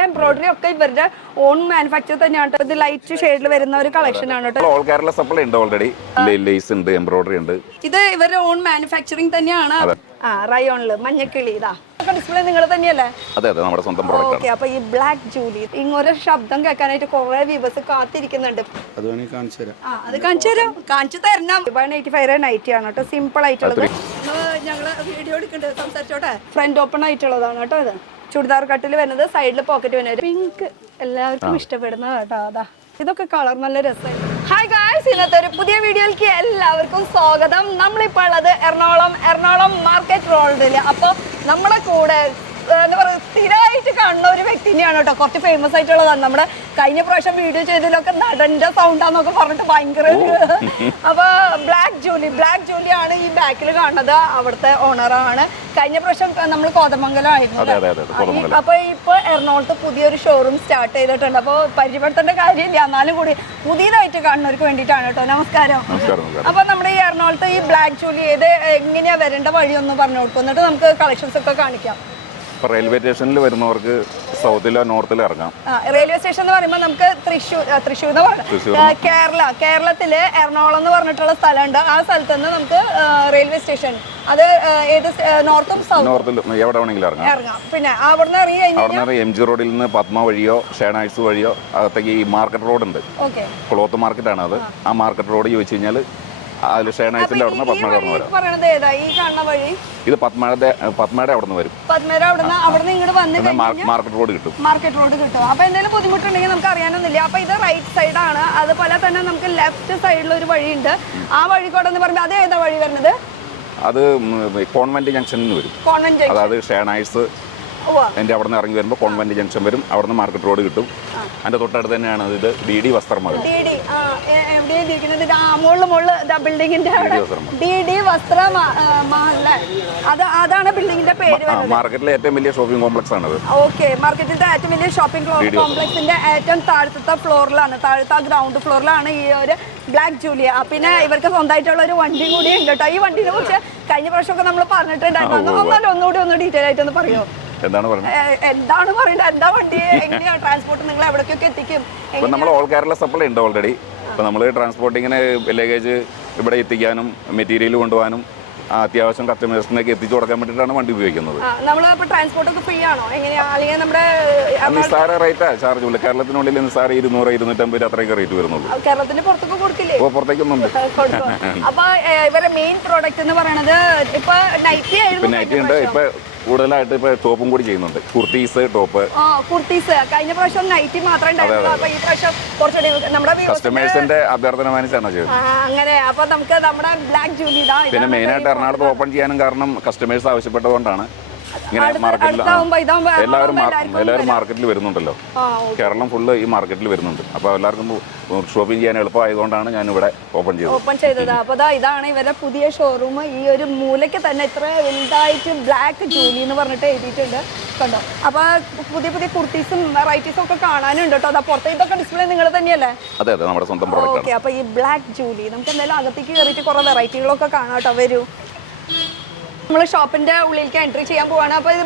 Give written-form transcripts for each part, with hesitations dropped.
Embroidery ഒക്കെ ഇവരുടെ on manufacture തന്നെയാണ്. ഇത് ലൈറ്റ് ഷെയ്ഡിൽ വരുന്ന ഒരു കളക്ഷൻ ആണ് കേട്ടോ. ഓൾ കേരള സപ്ലൈ ഉണ്ട്, ഓൾറെഡി ലേസ് ഉണ്ട്, എംബ്രോയിഡറി ഉണ്ട്. ഇത് ഇവരുടെ ഓൺ മാനുഫാക്ചറിങ് തന്നെയാണ്. റയോണില് മഞ്ഞക്കിളി ഇതാ ഡിസ്പ്ലേ നിങ്ങൾ തന്നെയല്ലേ? അതെ അതെ, നമ്മുടെ സ്വന്തം പ്രോഡക്റ്റ് ആണ്. അപ്പൊ ഈ ബ്ലാക്ക് ജൂലി ഇങ്ങോട്ട് ശബ്ദം കേൾക്കാനായിട്ട് കുറെ വ്യൂവേഴ്സ് കാത്തിരിക്കുന്നുണ്ട്. അത് കാണിച്ചു തരാം, കാണിച്ചു തരണം. 185 നൈറ്റി ആണ് കേട്ടോ, സിമ്പിൾ ആയിട്ടുള്ളത്. ഞങ്ങള് വീഡിയോ എടുക്കുന്നുണ്ട്, സംസാരിച്ചോട്ടെ. ഫ്രണ്ട് ഓപ്പൺ ആയിട്ടുള്ളതാണ് കേട്ടോ. ഇത് ചുടിദാർ കട്ടിൽ വരുന്നത്, സൈഡിൽ പോക്കറ്റ് വരുന്നത്. പിങ്ക് എല്ലാവർക്കും ഇഷ്ടപ്പെടുന്നത് കേട്ടോ. അതാ ഇതൊക്കെ കളർ നല്ല രസമായിരുന്നു. ഹായ് ഗായ്സ്, ഇന്നത്തെ ഒരു പുതിയ വീഡിയോയിലേക്ക് എല്ലാവർക്കും സ്വാഗതം. നമ്മളിപ്പോൾ ഉള്ളത് എറണാകുളം മാർക്കറ്റ് റോഡില്. അപ്പോൾ നമ്മളെ കൂടെ എന്താ പറയുക, സ്ഥിരമായിട്ട് കാണുന്ന ഒരു വ്യക്തിനെയാണ് കേട്ടോ. കുറച്ച് ഫേമസ് ആയിട്ടുള്ളതാണ്. നമ്മുടെ കഴിഞ്ഞ പ്രാവശ്യം വീഡിയോ ചെയ്തതിലൊക്കെ നടന്റെ സൗണ്ടാന്നൊക്കെ പറഞ്ഞിട്ട് ഭയങ്കര. അപ്പൊ ബ്ലാക്ക് ജൂലി ആണ് ഈ ബാക്കിൽ കാണുന്നത്. അവിടുത്തെ ഓണറാണ്. കഴിഞ്ഞ പ്രാവശ്യം നമ്മൾ കോതമംഗലമായിരുന്നു. അപ്പൊ ഇപ്പൊ എറണാകുളത്ത് പുതിയൊരു ഷോറൂം സ്റ്റാർട്ട് ചെയ്തിട്ടുണ്ട്. അപ്പൊ പരിചയപ്പെടുത്തേണ്ട കാര്യമില്ല, എന്നാലും കൂടി പുതിയതായിട്ട് കാണുന്നവർക്ക് വേണ്ടിയിട്ടാണ് കേട്ടോ. നമസ്കാരം. അപ്പൊ നമ്മുടെ ഈ എറണാകുളത്ത് ഈ ബ്ലാക്ക് ജൂലി എങ്ങനെയാ വരേണ്ട വഴിയൊന്നും പറഞ്ഞു കൊടുക്കും, എന്നിട്ട് നമുക്ക് കളക്ഷൻസ് ഒക്കെ കാണിക്കാം. റെയിൽവേ സ്റ്റേഷനിൽ വരുന്നവർക്ക് സൗത്തിലോ നോർത്തിലോ ഇറങ്ങാം. റെയിൽവേ സ്റ്റേഷൻ എന്ന് പറയുമ്പോൾ നമുക്ക് തൃശ്ശൂർ എന്ന് പറഞ്ഞാൽ കേരളത്തില് എറണാകുളം എന്ന് പറഞ്ഞിട്ടുള്ള സ്ഥലമുണ്ട്. ആ സ്ഥലത്ത് നിന്ന് നമുക്ക് റെയിൽവേ സ്റ്റേഷൻ, അത് ഏത് നോർത്തും നോർത്തിൽ എവിടെ വേണമെങ്കിലും ഇറങ്ങാം. പിന്നെ അവിടുന്ന് ഇറങ്ങി കഴിഞ്ഞാൽ എം ജി റോഡിൽ നിന്ന് പത്മ വഴിയോ ഷേണൈസ് വഴിയോ അകത്തേക്ക് ഈ മാർക്കറ്റ് റോഡ് ഉണ്ട്. ക്ലോത്ത് മാർക്കറ്റ് ആണ് അത്. ആ മാർക്കറ്റ് റോഡ് ചോദിച്ചു കഴിഞ്ഞാൽ അതിൽ ഷേണൈസിന്റെ അവിടെ നിന്ന് പത്മയുടെ അവിടെ നിന്ന് വരും. ഇത് പത്മയുടെ അവിടെ നിന്ന് വരും. മാർക്കറ്റ് റോഡ് കിട്ടും. അപ്പൊ എന്തെങ്കിലും ബുദ്ധിമുട്ടുണ്ടെങ്കിൽ നമുക്ക് അറിയാനൊന്നുമില്ല. അപ്പൊ ഇത് റൈറ്റ് സൈഡ് ആണ്. അതുപോലെ തന്നെ നമുക്ക് ലെഫ്റ്റ് സൈഡിൽ ഒരു വഴിയുണ്ട്. ആ വഴി കൂടെ എന്ന് പറയുമ്പോൾ അത് ഏതാ വഴി വരുന്നത്? അത് കോൺവെന്റ് ജംഗ്ഷനിൽ വരും. അതായത് ഷേണൈസ് എൻ്റെ അവിടെ നിന്ന് ഇറങ്ങി വരുമ്പോൾ കോൺവെന്റ് ജംഗ്ഷൻ വരും. അവിടെ നിന്ന് മാർക്കറ്റ് റോഡ് കിട്ടും. അതിന്റെ തൊട്ടടുത്ത് തന്നെയാണ് ഇത് DD വസ്ത്രമഹൽ. അതാണ് ബിൽഡിങ്ങിന്റെ പേര്. മാർക്കറ്റിലെ ഏറ്റവും വലിയ ഷോപ്പിംഗ് കോംപ്ലക്സ് ആണ്. മാർക്കറ്റിന്റെ ഏറ്റവും വലിയ ഷോപ്പിംഗ് കോംപ്ലക്സിന്റെ ഏറ്റവും താഴത്തെ ഫ്ലോറിലാണ്, താഴത്തെ ഗ്രൗണ്ട് ഫ്ലോറിലാണ് ഈ ഒരു ബ്ലാക്ക് ജൂലിയ. പിന്നെ ഇവർക്ക് സ്വന്തമായിട്ടുള്ള ഒരു വണ്ടി കൂടി ഉണ്ട് കേട്ടോ. ഈ വണ്ടിനെ കുറിച്ച് കഴിഞ്ഞ പ്രാവശ്യമൊക്കെ നമ്മൾ പറഞ്ഞിട്ടുണ്ടായിരുന്നു. ഒന്നുകൂടി ഡീറ്റെയിൽ ആയിട്ടൊന്ന് പറയുമോ? എന്താണ് പറയേണ്ടത്? എന്താ വണ്ടി, എങ്ങനെയാണ് ട്രാൻസ്പോർട്ട്, നിങ്ങൾ എവിടേക്കൊക്കെ എത്തിക്കും? നമ്മൾ ഓൾ കേരള സപ്ലൈ ഉണ്ട് ഓൾറെഡി. അപ്പോൾ നമ്മൾ ട്രാൻസ്പോർട്ടിങ്ങിന് ലഗേജ് ഇവിടെ എത്തിക്കാനും മെറ്റീരിയൽ കൊണ്ടുപോകാനും അത്യാവശ്യം കസ്റ്റമേഴ്സിനൊക്കെ എത്തിച്ചു കൊടുക്കാൻ വേണ്ടിയിട്ടാണ് വണ്ടി ഉപയോഗിക്കുന്നത്. നിസ്സാര റേറ്റാ ചാർജ് ഉള്ളു. കേരളത്തിനുള്ളിൽ നിസ്സാര 200, 250 അത്രയൊക്കെ റേറ്റ് വരുന്നുള്ളൂ. പുറത്തേക്കൊന്നും നൈറ്റി ഉണ്ട്. ഇപ്പൊ കൂടുതലായിട്ട് ഇപ്പൊ ടോപ്പും കൂടി ചെയ്യുന്നുണ്ട്. കുർത്തീസ്, ടോപ്പ്. കഴിഞ്ഞ പ്രാവശ്യം നൈറ്റി കസ്റ്റമേഴ്സിന്റെ അഭ്യർത്ഥന മാനിച്ചാണ് ചെയ്യുന്നത്. അങ്ങനെ അപ്പൊ നമുക്ക് നമ്മുടെ ബ്ലാക്ക് ജൂലി പിന്നെ മെയിനായിട്ട് എറണാകുളത്ത് ഓപ്പൺ ചെയ്യാനും കാരണം കസ്റ്റമേഴ്സ് ആവശ്യപ്പെട്ടതുകൊണ്ടാണ്. ഇങ്ങനെ മാർക്കറ്റിൽ എല്ലാവരും മാർക്കറ്റിൽ വരുന്നുണ്ടല്ലോ. കേരളം ഫുള്ള് ഈ മാർക്കറ്റിൽ വരുന്നുണ്ട്. അപ്പോൾ എല്ലാവർക്കും ഷോപ്പിംഗ് ചെയ്യാൻ എളുപ്പമായതുകൊണ്ടാണ് ഞാൻ ഇവിടെ ഓപ്പൺ ചെയ്തത്. അപ്പോൾ ഇതാണ് ഇവരുടെ പുതിയ ഷോറൂം. ഈ ഒരു മൂലയ്ക്ക് തന്നെ ഇത്ര വലുതായിട്ട് ബ്ലാക്ക് ജൂലി എന്ന് പറഞ്ഞിട്ട് എഴുതിയിട്ടുണ്ട് കണ്ടോ. അപ്പോൾ പുതിയ പുതിയ കുർത്തീസും വെറൈറ്റീസും ഒക്കെ കാണാനുണ്ട് കേട്ടോ. അതാ പുറത്തെ ഇതൊക്കെ ഡിസ്പ്ലേ നിങ്ങൾ തന്നെയല്ലേ? അതെ അതെ, നമ്മുടെ സ്വന്തം പ്രോഡക്റ്റ്. ഓക്കെ, അപ്പോൾ ഈ ബ്ലാക്ക് ജൂലി നമുക്ക് എന്തായാലും അകത്തേക്ക് കയറിയിട്ട് കുറേ വെറൈറ്റികളൊക്കെ കാണാം കേട്ടോ. വരൂ, നമ്മൾ ഷോപ്പിന്റെ ഉള്ളിലേക്ക് എൻട്രി ചെയ്യാൻ പോവാണ്. അപ്പൊ ഇത്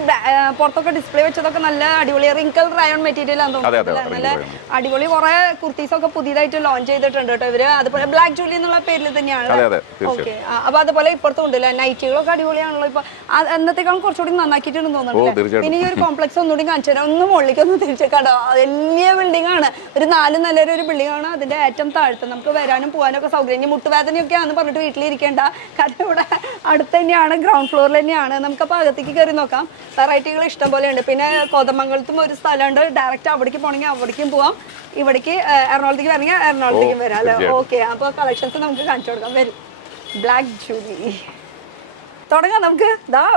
പുറത്തൊക്കെ ഡിസ്പ്ലേ വെച്ചതൊക്കെ നല്ല അടിപൊളി റിങ്കിൾ റയോൺ മെറ്റീരിയൽ ആണെന്ന് തോന്നുന്നു. നല്ല അടിപൊളി കുറെ കുർത്തീസ് ഒക്കെ പുതിയതായിട്ട് ലോഞ്ച് ചെയ്തിട്ടുണ്ട് കേട്ടോ ഇവര്. അതുപോലെ ബ്ലാക്ക് ജൂലി എന്നുള്ള പേരിൽ തന്നെയാണ്. ഓക്കെ, അപ്പൊ അതുപോലെ ഇപ്പുറത്തും ഉണ്ടല്ലോ നൈറ്റുകളൊക്കെ അടിപൊളിയാണല്ലോ. ഇപ്പൊ എന്നത്തേക്കാളും കുറച്ചുകൂടി നന്നാക്കിയിട്ടുണ്ടെന്ന് തോന്നുന്നുണ്ട്. ഇനി ഈ ഒരു കോംപ്ലക്സ് ഒന്നുകൂടി കാണിച്ചു തരാം. ഒന്ന് മുകളിലേക്ക് ഒന്ന് തിരിച്ചേക്കാടോ. വലിയ ബിൽഡിംഗ് ആണ്, ഒരു 4 നിലയുടെ ഒരു ബിൽഡിംഗ് ആണ്. അതിന്റെ ഏറ്റവും താഴത്ത് നമുക്ക് വരാനും പോകാനും ഒക്കെ സൗകര്യം. ഇനി മുട്ടുവേദനയൊക്കെ ആണെന്ന് പറഞ്ഞിട്ട് വീട്ടിലിരിക്കേണ്ട, കാരണം ഇവിടെ അടുത്ത് തന്നെയാണ്, ഗ്രൗണ്ട് ഫ്ലോറിൽ തന്നെയാണ്. നമുക്കപ്പോൾ അകത്തേക്ക് കയറി നോക്കാം. വെറൈറ്റികൾ ഇഷ്ടം പോലെ ഉണ്ട്. പിന്നെ കോതമംഗലത്തും ഒരു സ്ഥലമുണ്ട്. ഡയറക്റ്റ് അവിടേക്ക് പോകണമെങ്കിൽ അവിടേക്കും പോവാം. ഇവിടേക്ക് എറണാകുളത്തേക്ക് വരണമെങ്കിൽ എറണാകുളത്തേക്കും വരാം അല്ലേ? ഓക്കെ, അപ്പോൾ കളക്ഷൻസ് നമുക്ക് കാണിച്ചു കൊടുക്കാം. വരും, ബ്ലാക്ക് ജൂലി തുടങ്ങാം നമുക്ക്.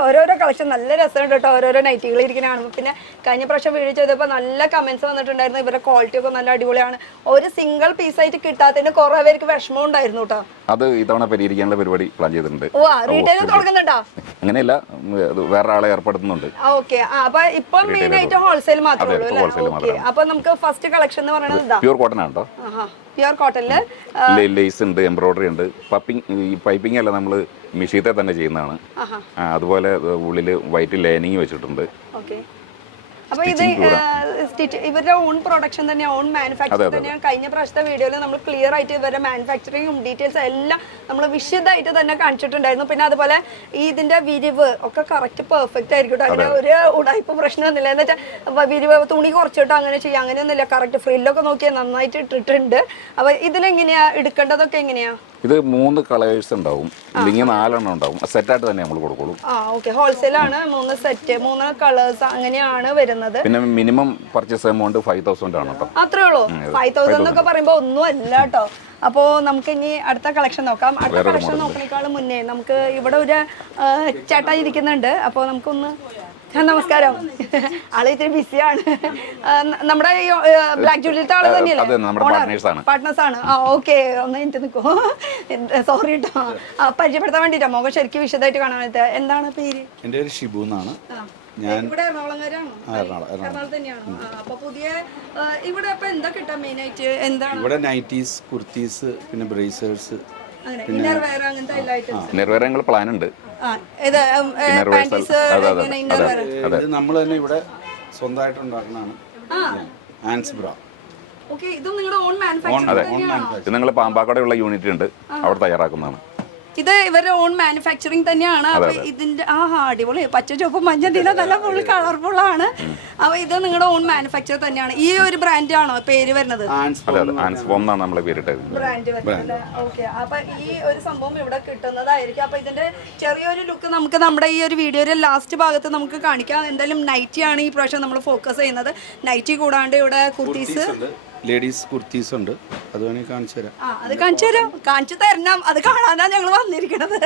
ഓരോരോ കളക്ഷൻ നല്ല രസമുണ്ട് കേട്ടോ. ഓരോരോ നൈറ്റികൾ ഇരിക്കുന്ന കാണുമ്പോൾ. പിന്നെ കഴിഞ്ഞ പ്രാവശ്യം വീഡിയോ ചെയ്തപ്പോൾ നല്ല കമന്റ്സ് വന്നിട്ടുണ്ടായിരുന്നു. ഇവരുടെ ക്വാളിറ്റി ഒക്കെ നല്ല അടിപൊളിയാണ്. ഒരു സിംഗിൾ പീസായിട്ട് കിട്ടാത്തതിന് കുറെ പേർക്ക് വിഷമം ഉണ്ടായിരുന്നു കേട്ടോ. അത് ഇത്തവണ പരിഹരിക്കാനുള്ള പരിപാടി പ്ലാൻ ചെയ്തിട്ടുണ്ട്. റീറ്റെയിൽ തുടങ്ങുന്നുണ്ടോ? അങ്ങനെയല്ല, വേറെ ആളെ ഏർപ്പെടുത്തുന്നുണ്ട്. ഓക്കെ, അപ്പൊ ഇപ്പൊ മെയിൻ ആയിട്ട് ഹോൾസെയിൽ മാത്രമേ ഉള്ളൂ. അപ്പൊ നമുക്ക് ഫസ്റ്റ് കളക്ഷൻ എന്ന് പറയുന്നത് പ്യൂർ കോട്ടൺ ആണ്. പ്യൂർ കോട്ടണില് ലേസ് ഉണ്ട്, എംബ്രോയിഡറി ഉണ്ട്. പൈപ്പിംഗ് അല്ല, നമ്മൾ മെഷീത്തെ തന്നെ ചെയ്യുന്നതാണ്. അതുപോലെ ഉള്ളില് വൈറ്റ് ലൈനിങ് വെച്ചിട്ടുണ്ട്. അപ്പൊ ഇത് ഇവരുടെ ഓൺ പ്രൊഡക്ഷൻ തന്നെയാണ്, ഓൺ മാനുഫാക്ചറിംഗ് തന്നെയാണ്. കഴിഞ്ഞ പ്രാവശ്യത്തെ വീഡിയോയിൽ നമ്മൾ ക്ലിയർ ആയിട്ട് ഇവരുടെ മാനുഫാക്ചറിങ്ങും ഡീറ്റെയിൽസ് എല്ലാം നമ്മൾ വിശദമായിട്ട് തന്നെ കാണിച്ചിട്ടുണ്ടായിരുന്നു. പിന്നെ അതുപോലെ ഈ ഇതിന്റെ വിരിവ് ഒക്കെ കറക്റ്റ് പെർഫെക്റ്റ് ആയിരിക്കും. അങ്ങനെ ഒരു ഉടായ്പ പ്രശ്നമൊന്നുമില്ല. എന്ന് വെച്ചാൽ വിരിവ് തുണി കുറച്ചിട്ടോ അങ്ങനെ ചെയ്യാം, അങ്ങനെയൊന്നുമില്ല. കറക്റ്റ് ഫ്രില്ലൊക്കെ നോക്കിയാൽ നന്നായിട്ട് ഇട്ടിട്ടുണ്ട്. അപ്പൊ ഇതിലെങ്ങനെയാ എടുക്കേണ്ടതൊക്കെ എങ്ങനെയാ? ഇത് 3 കളേഴ്സ് ഉണ്ടാവും, ഇല്ലെങ്കിൽ 4 ഉണ്ടാവും. സെറ്റായിട്ട് തന്നെ നമ്മൾ കൊടുക്കുള്ളൂ. ഓക്കെ, ഹോൾസെയിൽ ആണ്. 3 സെറ്റ് 3 കളേഴ്സ് അങ്ങനെയാണ് വരുന്നത്. പിന്നെ മിനിമം പർച്ചേസ് എമൗണ്ട് 5,000 ആണ് കേട്ടോ. അത്രേ ഉള്ളൂ. 5,000 എന്നൊക്കെ പറയുമ്പോൾ ഒന്നും അല്ല കേട്ടോ. അപ്പോൾ നമുക്ക് ഇനി അടുത്ത കളക്ഷൻ നോക്കാം. അടുത്ത കളക്ഷൻ നോക്കണേക്കാളും മുന്നേ നമുക്ക് ഇവിടെ ഒരു ചേട്ടാ ഇരിക്കുന്നുണ്ട്. അപ്പോൾ നമുക്കൊന്ന് നമസ്കാരം. ആള് ഇത്തിരി ബിസിയാണ്. നമ്മുടെ ഈ ബ്ലാക്ക് ജൂലിയത്തെ ആള് തന്നെയല്ലേ? പാർട്ട്നേഴ്സ് ആണ്. ഓക്കെ, ഒന്ന് എനിക്ക് നിൽക്കോ, സോറി കേട്ടോ. പരിചയപ്പെടുത്താൻ വേണ്ടിട്ടാ, മുഖം ശരിക്കും വിശദമായിട്ട് കാണാൻ പറ്റുക. എന്താണ് പേര്? എൻ്റെ പേര് ഷിബു എന്നാണ്. ഞാൻ ഇവിടെ എറണാകുളം തന്നെയാണ്. അപ്പൊ പുതിയ ഇവിടെ ഇപ്പൊ എന്താ കിട്ടാ മെയിൻ ആയിട്ട്? എന്താണ് ഇവിടെ? നൈറ്റീസ്, കുർത്തീസ്, പിന്നെ ബ്രേസേഴ്സ്, നിർവ്വരങ്ങൾ പ്ലാൻ ഉണ്ട്. നമ്മൾ തന്നെ ഇവിടെ സ്വന്തമായിട്ട് ഉണ്ടാക്കുന്നതാണ്. ഹാൻഡ്സ് ബ്രാ. ഇത് നിങ്ങൾ പാമ്പാക്കടയുള്ള യൂണിറ്റ് ഉണ്ട്, അവിടെ തയ്യാറാക്കുന്നതാണ്. ഇത് ഇവരുടെ ഓൺ മാനുഫാക്ചറിങ് തന്നെയാണ്. അപ്പൊ ഇതിന്റെ അടിപൊളി പച്ച ചുവപ്പ് മഞ്ഞ ദിന നല്ല ഫുൾ കളർഫുൾ ആണ്. അപ്പൊ ഇത് നിങ്ങളുടെ ഓൺ മാനുഫാക്ചർ തന്നെയാണ്. ഈ ഒരു ബ്രാൻഡ് ആണോ പേര് വരുന്നത്? ബ്രാൻഡ് വരുന്നത്. ഓക്കെ, അപ്പൊ ഈ ഒരു സംഭവം ഇവിടെ കിട്ടുന്നതായിരിക്കും. അപ്പൊ ഇതിന്റെ ചെറിയൊരു ലുക്ക് നമുക്ക് നമ്മുടെ ഈ ഒരു വീഡിയോയുടെ ലാസ്റ്റ് ഭാഗത്ത് നമുക്ക് കാണിക്കാം. എന്തായാലും നൈറ്റി ആണ് ഈ പ്രാവശ്യം നമ്മൾ ഫോക്കസ് ചെയ്യുന്നത്. നൈറ്റി കൂടാണ്ട് ഇവിടെ കുർത്തീസ്, ലേഡീസ് കുർത്തീസ് ഉണ്ട്. അത് വേണമെങ്കിൽ കാണിച്ചു തരാം. അത് കാണിച്ചു തരാം, കാണിച്ചു തരണം. അത് കാണാനാണ് ഞങ്ങൾ വന്നിരിക്കുന്നത്.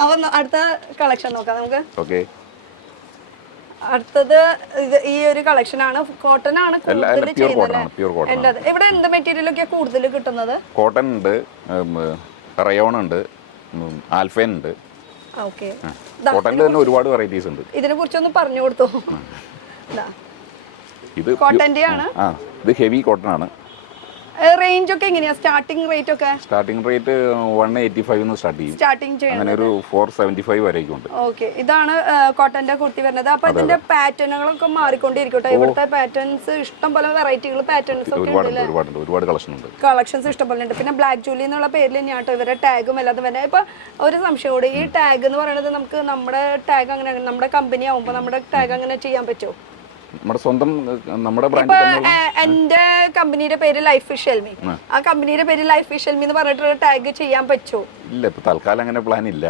അപ്പൊ അടുത്ത കളക്ഷൻ നോക്കാം നമുക്ക്. അടുത്തത് ഈ ഒരു കളക്ഷൻ ആണ്. കോട്ടൺ ആണ് കൂടുതൽ ചെയ്യുന്നത്. ഇവിടെ എന്ത് മെറ്റീരിയൽ ഒക്കെ കൂടുതൽ കിട്ടുന്നത്? കോട്ടൺ ഉണ്ട്, റയോൺ ഉണ്ട്, ആൽഫൈൻ ഉണ്ട്. ഓക്കെ, കോട്ടണിൽ തന്നെ ഒരുപാട് വെറൈറ്റീസ് ഉണ്ട്. ഇതിനെ കുറിച്ചൊന്ന് പറഞ്ഞു കൊടുത്തു. ഇത് കോട്ടന്റെ ആണ്. ഇത് ഹെവി കോട്ടൺ ആണ്. റേഞ്ച് ഒക്കെ എങ്ങനെയാ? സ്റ്റാർട്ടിംഗ് റേറ്റ് ഒക്കെ? സ്റ്റാർട്ടിംഗ് റേറ്റ് 185 ന്ന് സ്റ്റാർട്ട് ചെയ്യും. അങ്ങനെ ഒരു 475 വരെയൊക്കെ ഉണ്ട്. ഓക്കെ, ഇതാണ് കോട്ടന്റെ കുർത്തി വരുന്നത്. അപ്പൊ ഇതിന്റെ പാറ്റേണുകളൊക്കെ മാറിക്കൊണ്ടിരിക്കട്ടെ. ഇവിടുത്തെ പാറ്റേൺസ് ഇഷ്ടം പോലെ വെറൈറ്റികൾ പാറ്റേൺസ് ഒക്കെ ഒരുപാട് കളക്ഷൻസ് ഇഷ്ടം പോലെ ഉണ്ട്. പിന്നെ ബ്ലാക്ക് ജൂലി എന്നുള്ള പേരിൽ തന്നെയാട്ടോ ഇവരുടെ ടാഗും അല്ലാതെ വരുന്നത്. ഇപ്പൊ ഒരു സംശയം കൂടി, ഈ ടാഗ് എന്ന് പറയുന്നത് നമുക്ക് നമ്മുടെ ടാഗ് അങ്ങനെ നമ്മുടെ കമ്പനി ആവുമ്പോൾ നമ്മുടെ ടാഗ് അങ്ങനെ ചെയ്യാൻ പറ്റുമോ? നമ്മുടെ സ്വന്തം നമ്മുടെ ബ്രാൻഡ് തന്നെ. എന്റെ കമ്പനിയുടെ പേര് ലൈഫ് ഷെൽമി. ആ കമ്പനിയുടെ പേര് ലൈഫ് ഷെൽമി എന്ന് പറഞ്ഞിട്ട് ടാഗ് ചെയ്യാൻ പറ്റുമോ? ഇല്ല, ഇപ്പൊ തൽക്കാലം അങ്ങനെ പ്ലാൻ ഇല്ല.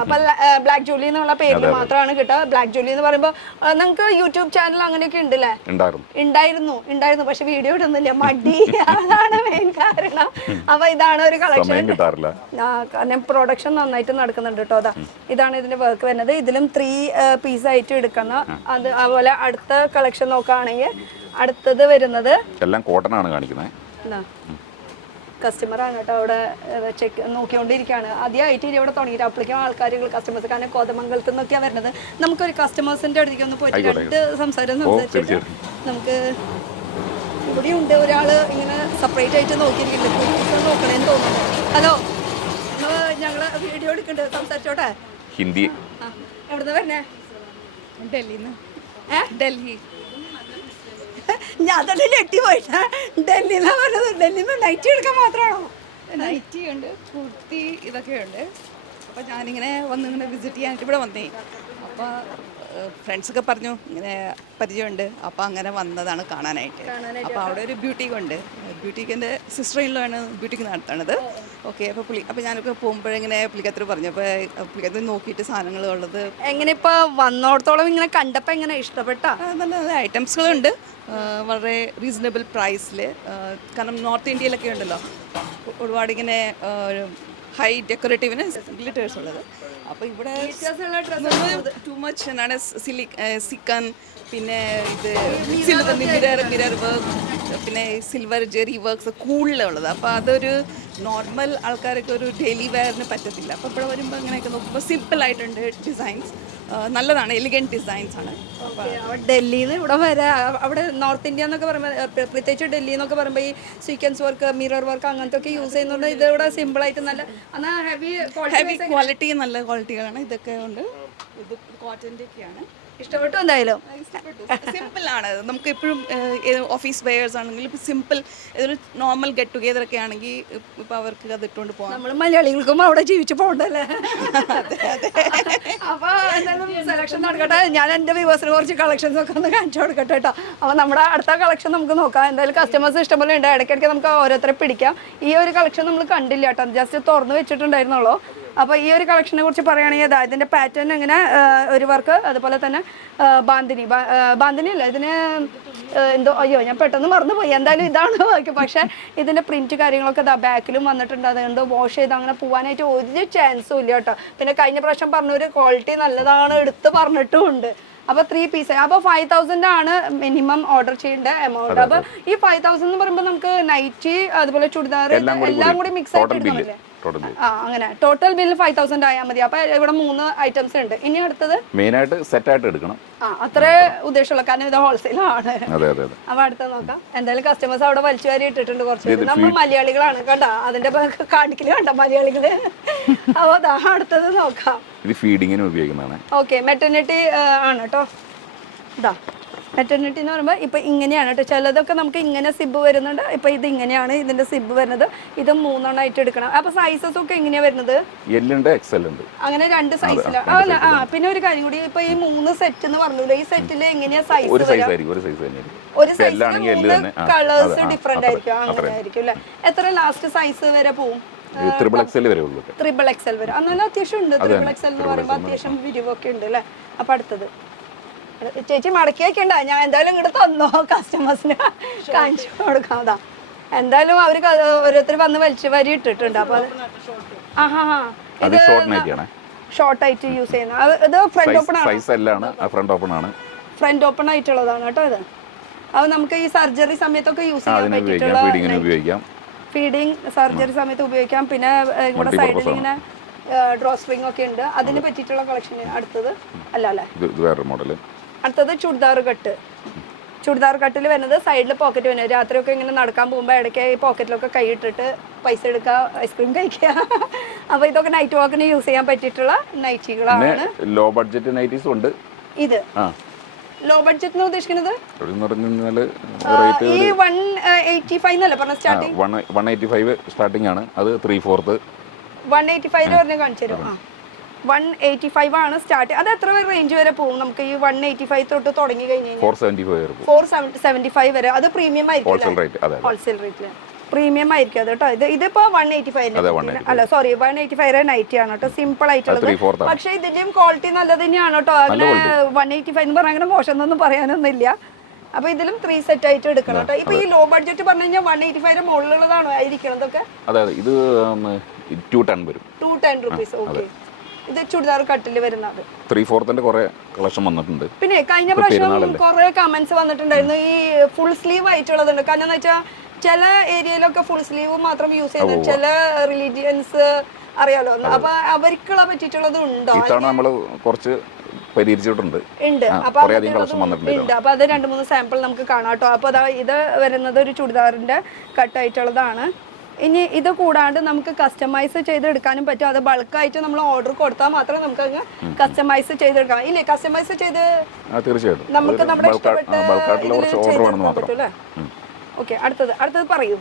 അപ്പൊ ബ്ലാക്ക് ജൂലി എന്നുള്ള പേരിൽ മാത്രമാണ് കിട്ടുക. ബ്ലാക്ക് ജൂലി എന്ന് പറയുമ്പോൾ നമുക്ക് യൂട്യൂബ് ചാനൽ അങ്ങനെയൊക്കെ ഉണ്ടല്ലേ? ഉണ്ടായിരുന്നു പക്ഷെ വീഡിയോ ഇടുന്നില്ല, മടി. അതാണ് മെയിൻ കാരണം. അപ്പൊ ഇതാണ് ഒരു കളക്ഷൻ. പ്രൊഡക്ഷൻ നന്നായിട്ട് നടക്കുന്നുണ്ട് കേട്ടോ. ഇതാണ് ഇതിന്റെ വർക്ക് വരുന്നത്. ഇതിലും 3 പീസ് ആയിട്ട് എടുക്കുന്ന. അതുപോലെ അടുത്ത കളക്ഷൻ നോക്കുകയാണെങ്കിൽ അടുത്തത് വരുന്നത് എല്ലാം കോട്ടൺ ആണ് കാണിക്കുന്നത്. കസ്റ്റമർ ആണ് കേട്ടോ, അവിടെ ചെക്ക് നോക്കിക്കൊണ്ടിരിക്കുകയാണ്. ആദ്യമായിട്ട് ഇവിടെ തുടങ്ങിയിട്ട് അപ്പോഴേക്കും ആൾക്കാർ കസ്റ്റമേഴ്സ്, കാരണം കോതമംഗലത്ത് നിന്നൊക്കെയാണ് വരുന്നത്. നമുക്കൊരു കസ്റ്റമേഴ്സിന്റെ അടുത്തേക്ക് ഒന്ന് പോയിട്ട് 2 സംസാരിച്ചിട്ട് നമുക്ക് ഇവിടെ ഉണ്ട് ഒരാള് ഇങ്ങനെ സെപ്പറേറ്റ് ആയിട്ട് നോക്കിയിരിക്കുന്നുണ്ട്. നോക്കണേന്ന് തോന്നുന്നു. ഹലോ, ഞങ്ങള് വീഡിയോ എടുക്കുന്നുണ്ട്, സംസാരിച്ചോട്ടെ. ഹിന്ദി. എവിടുന്ന് വരണേ? ഡൽഹി. ഞാൻ തന്നെ ഞെട്ടി പോയിട്ടാ. ഡൽഹിന്നാ പറഞ്ഞത്. ഡൽഹിന്ന് നൈറ്റി എടുക്കാൻ മാത്രമാണോ? നൈറ്റി ഉണ്ട്, കുർത്തി ഇതൊക്കെ ഉണ്ട്. അപ്പോൾ ഞാനിങ്ങനെ വന്നിങ്ങനെ വിസിറ്റ് ചെയ്യാനായിട്ട് ഇവിടെ വന്നേ. അപ്പോൾ ഫ്രണ്ട്സൊക്കെ പറഞ്ഞു ഇങ്ങനെ പരിചയമുണ്ട്. അപ്പോൾ അങ്ങനെ വന്നതാണ് കാണാനായിട്ട്. അപ്പോൾ അവിടെ ഒരു ബ്യൂട്ടിക്ക് ഉണ്ട്. ബ്യൂട്ടിക്ക് എൻ്റെ സിസ്റ്റർ ഇൻലോയാണ് ബ്യൂട്ടിക്ക് നടത്തണത്. ഓക്കെ, അപ്പോൾ ഞാനൊക്കെ പോകുമ്പോഴിങ്ങനെ പുള്ളിക്കത്ര പറഞ്ഞു. അപ്പോൾ പുള്ളിക്കത്ര നോക്കിയിട്ട് സാധനങ്ങൾ ഉള്ളത് എങ്ങനെ ഇപ്പോൾ വന്നോടത്തോളം ഇങ്ങനെ കണ്ടപ്പോൾ എങ്ങനെ ഇഷ്ടപ്പെട്ടാ? നല്ല നല്ല ഐറ്റംസുകളുണ്ട്, വളരെ റീസണബിൾ പ്രൈസിൽ. കാരണം നോർത്ത് ഇന്ത്യയിലൊക്കെ ഉണ്ടല്ലോ ഒരുപാട് ഇങ്ങനെ ഹൈ ഡെക്കറേറ്റീവിന് ഗ്ലിറ്റേഴ്സ് ഉള്ളത്. അപ്പോൾ ഇവിടെ ടു മച്ച് എന്നാണ് സിക്കൻ, പിന്നെ ഇത് സിൽവർ മിറർ വർക്ക്, പിന്നെ സിൽവർ ജെറി വർക്ക്സ് കൂടുതലുള്ളത്. അപ്പോൾ അതൊരു നോർമൽ ആൾക്കാരൊക്കെ ഒരു ഡെയിലി വെയറിന് പറ്റത്തില്ല. അപ്പോൾ ഇവിടെ വരുമ്പോൾ അങ്ങനെയൊക്കെ നോക്കുമ്പോൾ സിമ്പിളായിട്ടുണ്ട് ഡിസൈൻസ്. നല്ലതാണ്, എലിഗൻറ്റ് ഡിസൈൻസ് ആണ്. ഡൽഹിയിൽ നിന്ന് ഇവിടെ വരെ അവിടെ നോർത്ത് ഇന്ത്യ എന്നൊക്കെ പറയുമ്പോൾ, പ്രത്യേകിച്ച് ഡൽഹി എന്നൊക്കെ പറയുമ്പോൾ ഈ സീക്വൻസ് വർക്ക്, മിറർ വർക്ക് അങ്ങനത്തെ ഒക്കെ യൂസ് ചെയ്യുന്നുണ്ട്. ഇത് ഇവിടെ സിമ്പിളായിട്ട് നല്ല ഹെവി ക്വാളിറ്റി, നല്ല ക്വാളിറ്റികളാണ്. ഇതൊക്കെ ഉണ്ട്. ഇത് കോട്ടൻ്റെ ഒക്കെയാണ്. ഇഷ്ടപ്പെട്ടു എന്തായാലും. സിമ്പിൾ ആണ് നമുക്ക് എപ്പോഴും ഓഫീസ് വെയേഴ്സ് ആണെങ്കിൽ ഇപ്പോൾ സിമ്പിൾ ഇതൊരു നോർമൽ ഗെറ്റ് ടുഗെദർ ഒക്കെ ആണെങ്കിൽ ഇപ്പോൾ അവർക്ക് അത് ഇട്ടുകൊണ്ട് പോകാം. നമ്മൾ മലയാളികൾക്കും അവിടെ ജീവിച്ചു പോകണ്ടല്ലേ. അപ്പൊ എന്തായാലും സെലക്ഷൻ നടക്കട്ടെ. ഞാൻ എൻ്റെ വ്യൂവേഴ്സിന് കുറച്ച് കളക്ഷൻസ് ഒക്കെ ഒന്ന് കാണിച്ചു കൊടുക്കട്ടെ കേട്ടോ. അപ്പോൾ നമ്മുടെ അടുത്ത കളക്ഷൻ നമുക്ക് നോക്കാം. എന്തായാലും കസ്റ്റമേഴ്സ് ഇഷ്ടംപോലെ ഉണ്ട്. ഇടയ്ക്കിടയ്ക്ക് നമുക്ക് ഓരോരുത്തരെ പിടിക്കാം. ഈ ഒരു കളക്ഷൻ നമ്മൾ കണ്ടില്ല കേട്ടോ, ജസ്റ്റ് തുറന്ന് വെച്ചിട്ടുണ്ടായിരുന്നുള്ളൂ. അപ്പോൾ ഈ ഒരു കളക്ഷനെ കുറിച്ച് പറയുകയാണെങ്കിൽ അതാ ഇതിൻ്റെ പാറ്റേൺ ഇങ്ങനെ ഒരു വർക്ക്, അതുപോലെ തന്നെ ബാന്തിനി അല്ല ഇതിന് എന്തോ അയ്യോ ഞാൻ പെട്ടെന്ന് മറന്നുപോയി. എന്തായാലും ഇതാണ് വർക്ക്. പക്ഷേ ഇതിൻ്റെ പ്രിൻറ്റ് കാര്യങ്ങളൊക്കെ ഇതാ ബാക്കിലും വന്നിട്ടുണ്ട്. അതുകൊണ്ട് വാഷ് ചെയ്ത് അങ്ങനെ പോകാനായിട്ട് ഒരു ചാൻസും ഇല്ല കേട്ടോ. പിന്നെ കഴിഞ്ഞ പ്രാവശ്യം പറഞ്ഞൊരു ക്വാളിറ്റി നല്ലതാണ് എടുത്ത് പറഞ്ഞിട്ടും ഉണ്ട്. അപ്പോൾ 3 പീസ് അപ്പോൾ 5000 ആണ് മിനിമം ഓർഡർ ചെയ്യേണ്ട എമൗണ്ട്. അപ്പോൾ ഈ 5000 എന്ന് പറയുമ്പോൾ നമുക്ക് നൈറ്റി അതുപോലെ ചുടിദാർ എല്ലാം കൂടി മിക്സ് ആയിട്ട് എടുക്കണമല്ലേ? അങ്ങനെ ടോട്ടൽ ബില്ല് 5000 ആയാൽ മതി. അപ്പൊ ഇവിടെ 3 ഐറ്റംസ് ഉണ്ട്. ഇനി അടുത്തത് മെയിൻ ആയിട്ട് സെറ്റ് ആയിട്ട് എടുക്കണം. അത്രേ ഉദ്ദേശമുള്ള, കാരണം ഇത് ഹോൾസെയിൽ ആണ്. അപ്പൊ അടുത്തത് നോക്കാം. എന്തായാലും കസ്റ്റമേഴ്സ് അവിടെ വലിച്ചു വാരി ഇട്ടിട്ടുണ്ട് കുറച്ച്. നമ്മൾ മലയാളികളാണ് കണ്ട, അതിന്റെ കാണിക്കല് കണ്ട മലയാളികള്. അപ്പൊ അടുത്തത് നോക്കാം. ഇത് ഫീഡിങ്ങിന് ഉപയോഗിക്കുന്നതാണ്. ഓക്കെ, മെറ്റർനിറ്റി ആണ് കേട്ടോ. ഇതാ മെറ്റർനിറ്റി എന്ന് പറയുമ്പോൾ ഇപ്പം ഇങ്ങനെയാണ് കേട്ടോ. ചിലതൊക്കെ നമുക്ക് ഇങ്ങനെ സിബ് വരുന്നുണ്ട്. ഇപ്പം ഇത് ഇങ്ങനെയാണ് ഇതിൻ്റെ സിബ് വരുന്നത്. ഇത് 3 എണ്ണമായിട്ട് എടുക്കണം. അപ്പോൾ സൈസസ് ഒക്കെ എങ്ങനെയാണ് വരുന്നത്? എല്ലുണ്ട്, എക്സൽ ഉണ്ട്, അങ്ങനെ 2 സൈസിലാണ്. അല്ല പിന്നെ ഒരു കാര്യം കൂടി, ഇപ്പൊ ഈ 3 സെറ്റ് എന്ന് പറഞ്ഞില്ല, ഈ സെറ്റിൽ എങ്ങനെയാ സൈസ്? ഒരു സൈസ് കളേഴ്സ് ഡിഫറെന്റ് ആയിരിക്കും. അങ്ങനെ ആയിരിക്കും അല്ലേ? എത്ര ലാസ്റ്റ് സൈസ് വരെ പോവും? ട്രിപ്പിൾ എക്സൽ വരെ ഉള്ളൂ. ട്രിപ്പിൾ എക്സൽ വരെ. എന്നാലും അത്യാവശ്യം ഉണ്ട്. ട്രിപ്പിൾ എക്സൽ എന്ന് പറയുമ്പോൾ അത്യാവശ്യം വിരിവൊക്കെ ഉണ്ട് അല്ലേ? അപ്പൊ അടുത്തത് ചേച്ചി മടക്കി വെക്കണ്ട, ഞാൻ എന്തായാലും ഇങ്ങോട്ട് തന്നോ, കസ്റ്റമേഴ്സിന് കാണിച്ചു കൊടുക്കാം. എന്തായാലും അവർ ഓരോരുത്തർ വന്ന് വലിച്ചു വരി ഇട്ടിട്ടുണ്ട്. അപ്പൊ ഷോർട്ട് ആയിട്ട് യൂസ് ചെയ്യുന്ന ഇത് ഫ്രണ്ട് ഓപ്പൺ ആണ്. ഫ്രണ്ട് ഓപ്പൺ ആയിട്ടുള്ളതാണ് കേട്ടോ ഇത്. അത് നമുക്ക് ഈ സർജറി സമയത്തൊക്കെ യൂസ് ചെയ്യാൻ പറ്റിയിട്ടുള്ള, ഫീഡിങ് സർജറി സമയത്ത് ഉപയോഗിക്കാം. പിന്നെ ഇവിടെ സൈഡിൽ ഇങ്ങനെ ഡ്രോ സ്ട്രിങ് ഒക്കെ ഉണ്ട്. അതിന് പറ്റിയിട്ടുള്ള കളക്ഷൻ. അടുത്തത് അടുത്തത് ചുടിദാർ കട്ട്. ചുടിദാർ കട്ടിൽ വരുന്നത് സൈഡിൽ പോക്കറ്റ് വരുന്നത്. രാത്രിയൊക്കെ ഇങ്ങനെ നടക്കാൻ പോകുമ്പോൾ ഇടയ്ക്ക് ഈ പോക്കറ്റിലൊക്കെ കൈ ഇട്ടിട്ട് പൈസ എടുക്കുക, ഐസ്ക്രീം കഴിക്കുക. അപ്പോൾ ഇതൊക്കെ നൈറ്റ് വാക്കിന് യൂസ് ചെയ്യാൻ പറ്റിയിട്ടുള്ള നൈറ്റികളാണ്. ലോ ബഡ്ജറ്റ് നൈറ്റീസ് ഉണ്ട്. ഇത് ലോ ബഡ്ജറ്റ് എന്ന് ഉദ്ദേശിക്കുന്നത് ഈ 185 എന്നല്ലേ പറഞ്ഞ സ്റ്റാർട്ടിങ്? 185 സ്റ്റാർട്ടിംഗ് ആണ്. അത് 3/4 185 പറഞ്ഞ് കാണിച്ചു തരും. 185 ആണ് സ്റ്റാർട്ട്. അത് എത്ര റേഞ്ച് വരെ പോകും നമുക്ക്? ഈ 185 തൊട്ട് തുടങ്ങി കഴിഞ്ഞാൽ 475 വരെ. അത് പ്രീമിയം ആയിരിക്കും, ഹോൾസെയിൽ റേറ്റില് പ്രീമിയം ആയിരിക്കും അത് കേട്ടോ. ഇതിപ്പോ 185 അല്ല സോറി 185 നൈറ്റി ആണ് കേട്ടോ. സിമ്പിൾ ആയിട്ടുള്ളത്. പക്ഷെ ഇതിന്റെയും ക്വാളിറ്റി നല്ലത് തന്നെയാണ് കേട്ടോ. അങ്ങനെ 185 എന്ന് പറഞ്ഞാൽ അങ്ങനെ മോശം എന്നൊന്നും പറയാനൊന്നുമില്ല. അപ്പൊ ഇതിലും 3 സെറ്റ് ആയിട്ട് എടുക്കണം കേട്ടോ. ഇപ്പൊ ഈ ലോ ബഡ്ജറ്റ് പറഞ്ഞു കഴിഞ്ഞാൽ 185 മുകളിലുള്ളതാണോ ആയിരിക്കണതൊക്കെ? ഇത് 210 വരും. 210 റുപ്പീസ്. ഓക്കെ, ഇത് ചുടിദാർ കട്ടില് വരുന്നത് 3/4 കുറെ കളക്ഷൻ വന്നിട്ടുണ്ട്. പിന്നെ കഴിഞ്ഞ പ്രാവശ്യം കുറെ കമന്റ്സ് വന്നിട്ടുണ്ടായിരുന്നു ഈ ഫുൾ സ്ലീവ് ആയിട്ടുള്ളതുണ്ട്. കാരണം എന്ന് വെച്ചാൽ ചില ഏരിയയിലൊക്കെ ഫുൾ സ്ലീവ് മാത്രം യൂസ് ചെയ്യുന്നത്, ചില റിലീജിയൻസ് അറിയാലോ. അപ്പൊ അവർക്കുള്ള പറ്റിയിട്ടുള്ളത് ഉണ്ടോ? ഇത്തവണ നമ്മൾ കുറച്ച് പരിഹരിച്ചിട്ടുണ്ട്. ഉണ്ട്. അപ്പൊ അപ്പൊ അത് 2-3 സാമ്പിൾ നമുക്ക് കാണാം കേട്ടോ. അപ്പൊ ഇത് വരുന്നത് ഒരു ചുടിദാറിന്റെ കട്ടായിട്ടുള്ളതാണ്. ഇനി ഇത് കൂടാണ്ട് നമുക്ക് കസ്റ്റമൈസ് ചെയ്തെടുക്കാനും പറ്റും. അത് ബൾക്കായിട്ട് നമ്മൾ ഓർഡർ കൊടുത്താൽ മാത്രമേ നമുക്ക് അങ്ങ് കസ്റ്റമൈസ് ചെയ്തെടുക്കാം. ഇല്ലേ? കസ്റ്റമൈസ് ചെയ്ത് തീർച്ചയായിട്ടും നമുക്ക് നമ്മുടെ ഇഷ്ടപ്പെട്ട. ഓക്കെ, അടുത്തത് പറയൂ.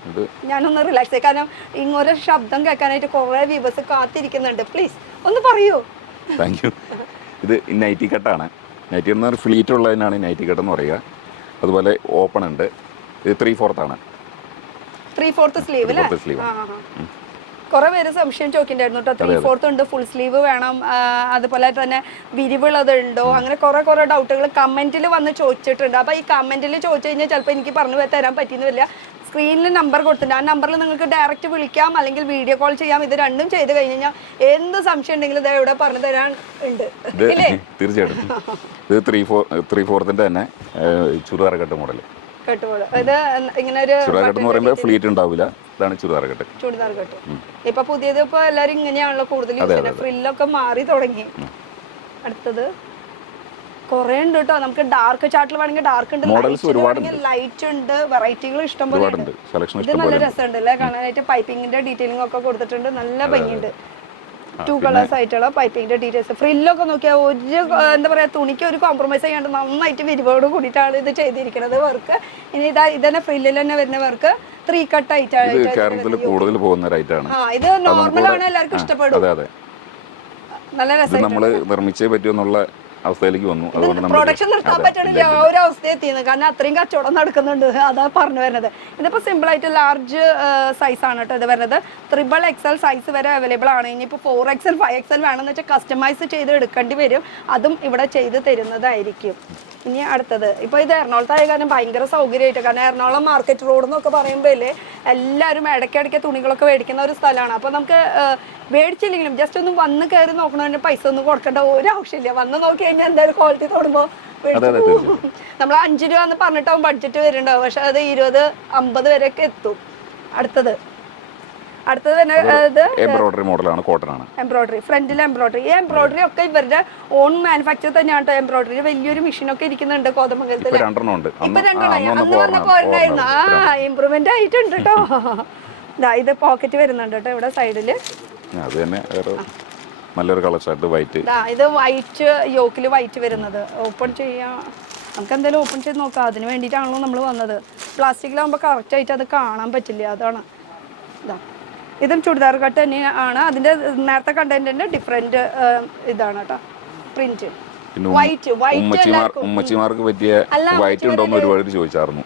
ഞാനൊന്ന് റിലാക്സ് ആയി, കാരണം ഇങ്ങോട്ട് ശബ്ദം കേൾക്കാനായിട്ട് കുറെ വ്യൂവേഴ്സ് കാത്തിരിക്കുന്നുണ്ട്. പ്ലീസ് ഒന്ന് പറയൂ. Thank you. ഇത് നൈറ്റി കട്ടാണ്. നൈറ്റി എന്ന് പറഞ്ഞാൽ ഫ്ലീറ്റ് ഉള്ളതിനാണ് നൈറ്റി കട്ട് എന്ന് പറയുക. അതുപോലെ ഓപ്പൺ ഉണ്ട്. ഇത് 3/4 ആണ്. 3/4 സ്ലീവ് അല്ലേ? കുറെ പേര് സംശയം ചോദിക്കണ്ടായിരുന്നു കേട്ടോ. 3/4 ഉണ്ട്, ഫുൾ സ്ലീവ് വേണം, അതുപോലെ തന്നെ വിരിവുള്ളത് ഉണ്ടോ, അങ്ങനെ കുറെ ഡൗട്ടുകൾ കമന്റിൽ വന്ന് ചോദിച്ചിട്ടുണ്ട്. അപ്പൊ ഈ കമന്റിൽ ചോദിച്ചു കഴിഞ്ഞാൽ ചിലപ്പോൾ എനിക്ക് പറഞ്ഞു തരാൻ പറ്റിയെന്നില്ല. സ്ക്രീനിൽ നമ്പർ കൊടുത്തിട്ടുണ്ട്. ആ നമ്പറിൽ നിങ്ങൾക്ക് ഡയറക്റ്റ് വിളിക്കാം, അല്ലെങ്കിൽ വീഡിയോ കോൾ ചെയ്യാം. ഇത് രണ്ടും ചെയ്ത് കഴിഞ്ഞ് കഴിഞ്ഞാൽ എന്ത് സംശയം ഉണ്ടെങ്കിലും ഇത് ഇവിടെ പറഞ്ഞു തരാൻ ഉണ്ട്. തീർച്ചയായിട്ടും. ഇത് 3/4 തന്നെ ചുരിദാർ കട്ട് മോഡൽ. ഇത് ഇങ്ങനെ ഒരു ഫ്ലീറ്റ് ഉണ്ടാവില്ല. ഇതാണ് ചുരിദാർ കട്ട്. ചുരിദാർ കട്ട് ഇപ്പൊ പുതിയത് ഇപ്പൊ എല്ലാരും ഇങ്ങനെയാണല്ലോ കൂടുതൽ യൂസ് ചെയ്യുന്നത്. ഫ്രില്ലൊക്കെ മാറി തുടങ്ങി. അടുത്തത് കുറെ ഉണ്ട് കേട്ടോ. നമുക്ക് ഡാർക്ക് ചാർട്ടിൽ വേണമെങ്കിൽ ഡാർക്ക് ഉണ്ട്, ലൈറ്റ് ഉണ്ട്, വെറൈറ്റികൾ ഇഷ്ടം പോലെ ഉണ്ട്. ഇത് നല്ല രസമുണ്ട് അല്ലേ കാണാനായിട്ട്. പൈപ്പിങ്ങിന്റെ ഡീറ്റെയിലിംഗ് ഒക്കെ കൊടുത്തിട്ടുണ്ട്, നല്ല ഭംഗിയുണ്ട്. 2 കളേഴ്സ് ആയിട്ടുള്ള പൈപ്പിങ്ങിന്റെ ഡീറ്റെയിൽസ്. ഫ്രില്ലൊക്കെ നോക്കിയാൽ ഒരു എന്താ പറയാ തുണിക്ക് ഒരു കോംപ്രമൈസ് ചെയ്യാണ്ട് നന്നായിട്ട് വിരിവോട് കൂടിയിട്ടാണ് ഇത് ചെയ്തിരിക്കുന്നത് വർക്ക്. ഇനി ഇതന്നെ ഫ്രില്ലിൽ തന്നെ വരുന്ന വർക്ക് 3 കട്ട് ആയിട്ടാണ് കേരളത്തിൽ കൂടുതൽ പോകുന്ന റൈറ്റാണ്. ഇത് നോർമലാണ്, എല്ലാവർക്കും ഇഷ്ടപ്പെടും. അതെ അതെ, നല്ല രസം. നമ്മൾ നിർമ്മിച്ചേ പറ്റുമെന്നുള്ള അവസ്ഥയിലേക്ക് വന്നു. അതുകൊണ്ട് നമ്മൾ പ്രൊഡക്ഷൻ നിർത്താൻ പറ്റണില്ല ആ ഒരു അവസ്ഥ എത്തിയത്. കാരണം അത്രയും കച്ചവടം നടക്കുന്നുണ്ട്, അതാ പറഞ്ഞു വരുന്നത്. ഇതിപ്പോ സിമ്പിൾ ആയിട്ട് ലാർജ് സൈസ് ആണ് കേട്ടോ ഇത് വരുന്നത്. 3XL സൈസ് വരെ അവൈലബിൾ ആണ്. ഇനിയിപ്പോൾ 4XL 5XL വേണമെന്ന് വെച്ചാൽ കസ്റ്റമൈസ് ചെയ്ത് എടുക്കേണ്ടി വരും. അതും ഇവിടെ ചെയ്ത് തരുന്നതായിരിക്കും. ഇനി അടുത്തത് ഇപ്പൊ ഇത് എറണാകുളത്തായ കാരണം ഭയങ്കര സൗകര്യമായിട്ട്. കാരണം എറണാകുളം മാർക്കറ്റ് റോഡ് എന്നൊക്കെ പറയുമ്പോൾ എല്ലാവരും ഇടയ്ക്കിടയ്ക്ക് തുണികളൊക്കെ മേടിക്കുന്ന ഒരു സ്ഥലമാണ്. അപ്പൊ നമുക്ക് മേടിച്ചില്ലെങ്കിലും ജസ്റ്റ് ഒന്ന് വന്ന് കയറി നോക്കണതിന് പൈസ ഒന്നും കൊടുക്കേണ്ട ഒരു ആവശ്യമില്ല. വന്ന് നോക്കി കഴിഞ്ഞാൽ എന്തായാലും ക്വാളിറ്റി തോന്നുമ്പോൾ നമ്മൾ 5 രൂപ എന്ന് പറഞ്ഞിട്ടാവും ബഡ്ജറ്റ് വരുന്നുണ്ടാവും. പക്ഷെ അത് 20-50 വരെയൊക്കെ എത്തും. അടുത്തത് തന്നെ എംബ്രോയിഡറി മോഡലാണ്, കോട്ടൺ ആണ്. എംബ്രോയിഡറി ഫ്രണ്ടിൽ എംബ്രോയിഡറി. ഈ എംബ്രോയിഡറി ഒക്കെ ഇവരുടെ ഓൺ മാനുഫാക്ചർ തന്നെയാണ് കേട്ടോ. എംബ്രോയിഡറി വലിയൊരു മെഷീനൊക്കെ ഇരിക്കുന്നുണ്ട് കോതമംഗലത്തിൽ. ഇപ്പൊ 2 ഉണ്ട്. അന്ന് പറഞ്ഞപ്പോ ഉണ്ടായിരുന്നു. ഇമ്പ്രൂവ്മെന്റ് ആയിട്ടുണ്ട് കേട്ടോ. ഇത് പോക്കറ്റ് വരുന്നുണ്ട് കേട്ടോ ഇവിടെ സൈഡില്. അത് തന്നെ നല്ലൊരു കളർ ഷർട്ട് വൈറ്റ്. ഇത് വൈറ്റ് യോക്കിൽ വൈറ്റ് വരുന്നത്. ഓപ്പൺ ചെയ്യാം, നമുക്ക് എന്തായാലും ഓപ്പൺ ചെയ്ത് നോക്കാം. അതിന് വേണ്ടിയിട്ടാണല്ലോ നമ്മൾ വന്നത്. പ്ലാസ്റ്റിക്കിലാകുമ്പോൾ കറക്റ്റ് ആയിട്ട് അത് കാണാൻ പറ്റില്ല, അതാണ്. ഇതും ചുരിദാർ കട്ട് തന്നെയാണ്. അതിന്റെ നേരത്തെ കണ്ടന്റിന്റെ ഡിഫറെന്റ് ഇതാണ് കേട്ടോ പ്രിന്റ്. ഉമ്മച്ചിമാർക്ക് പറ്റിയ വൈറ്റ് ഉണ്ടോന്ന് ഒരുപാട് ചോദിച്ചായിരുന്നു.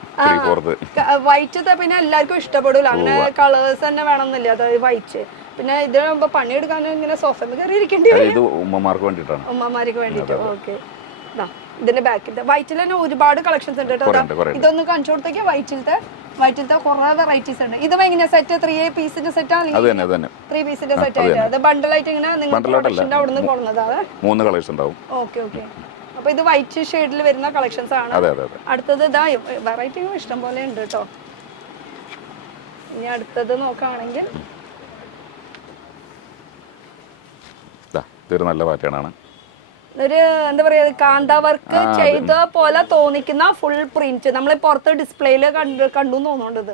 വൈറ്റ് പിന്നെ എല്ലാവർക്കും ഇഷ്ടപ്പെടില്ല, അങ്ങനെ കളേഴ്സ് തന്നെ വേണമെന്നില്ല. അതായത് വൈറ്റ്. പിന്നെ ഇതിനാകുമ്പോ പണിയെടുക്കാൻ ഇങ്ങനെ സോഫയിൽ കയറി ഇരിക്കേണ്ടി വരും. ഉമ്മമാർക്ക് വേണ്ടിയിട്ടാണ്, ഉമ്മമാർക്ക് വേണ്ടിയിട്ട്. ഓക്കെ, ഇതിന്റെ ബാക്കിൽ വൈറ്റിൽ തന്നെ ഒരുപാട് കളക്ഷൻസ് ഉണ്ട് കേട്ടോ. ഇതൊന്ന് കാണിച്ചു കൊടുത്തേക്ക്. വൈറ്റിലത്തെ കുറെ വെറൈറ്റീസ് ഉണ്ട്. ഇത് എങ്ങനെയാ സെറ്റ്? 3 പീസിന്റെ സെറ്റ് ആണ്? 3 പീസിന്റെ സെറ്റ് ആയിട്ട് അത് ബണ്ടിലായിട്ട് ഇങ്ങനെ നിങ്ങൾ അവിടെ നിന്ന് കൊണ്ടുവന്നതാണ്. 3 കളേഴ്സ് ഉണ്ടാവും. Okay okay. അപ്പൊ ഇത് വൈറ്റ് ഷെയ്ഡിൽ വരുന്ന കളക്ഷൻസ് ആണ്. അടുത്തത് ഇതാ വെറൈറ്റികൾ ഇഷ്ടം പോലെ ഉണ്ട് കേട്ടോ. ഇനി അടുത്തത് നോക്കുകയാണെങ്കിൽ ഇതൊരു നല്ല പാറ്റേൺ ആണ്. ഒരു എന്താ പറയാ കാന്ത വർക്ക് ചെയ്ത പോലെ തോന്നിക്കുന്ന ഫുൾ പ്രിന്റ് നമ്മൾ പുറത്ത് ഡിസ്പ്ലേയില് കണ്ടു തോന്നുന്നുണ്ട്.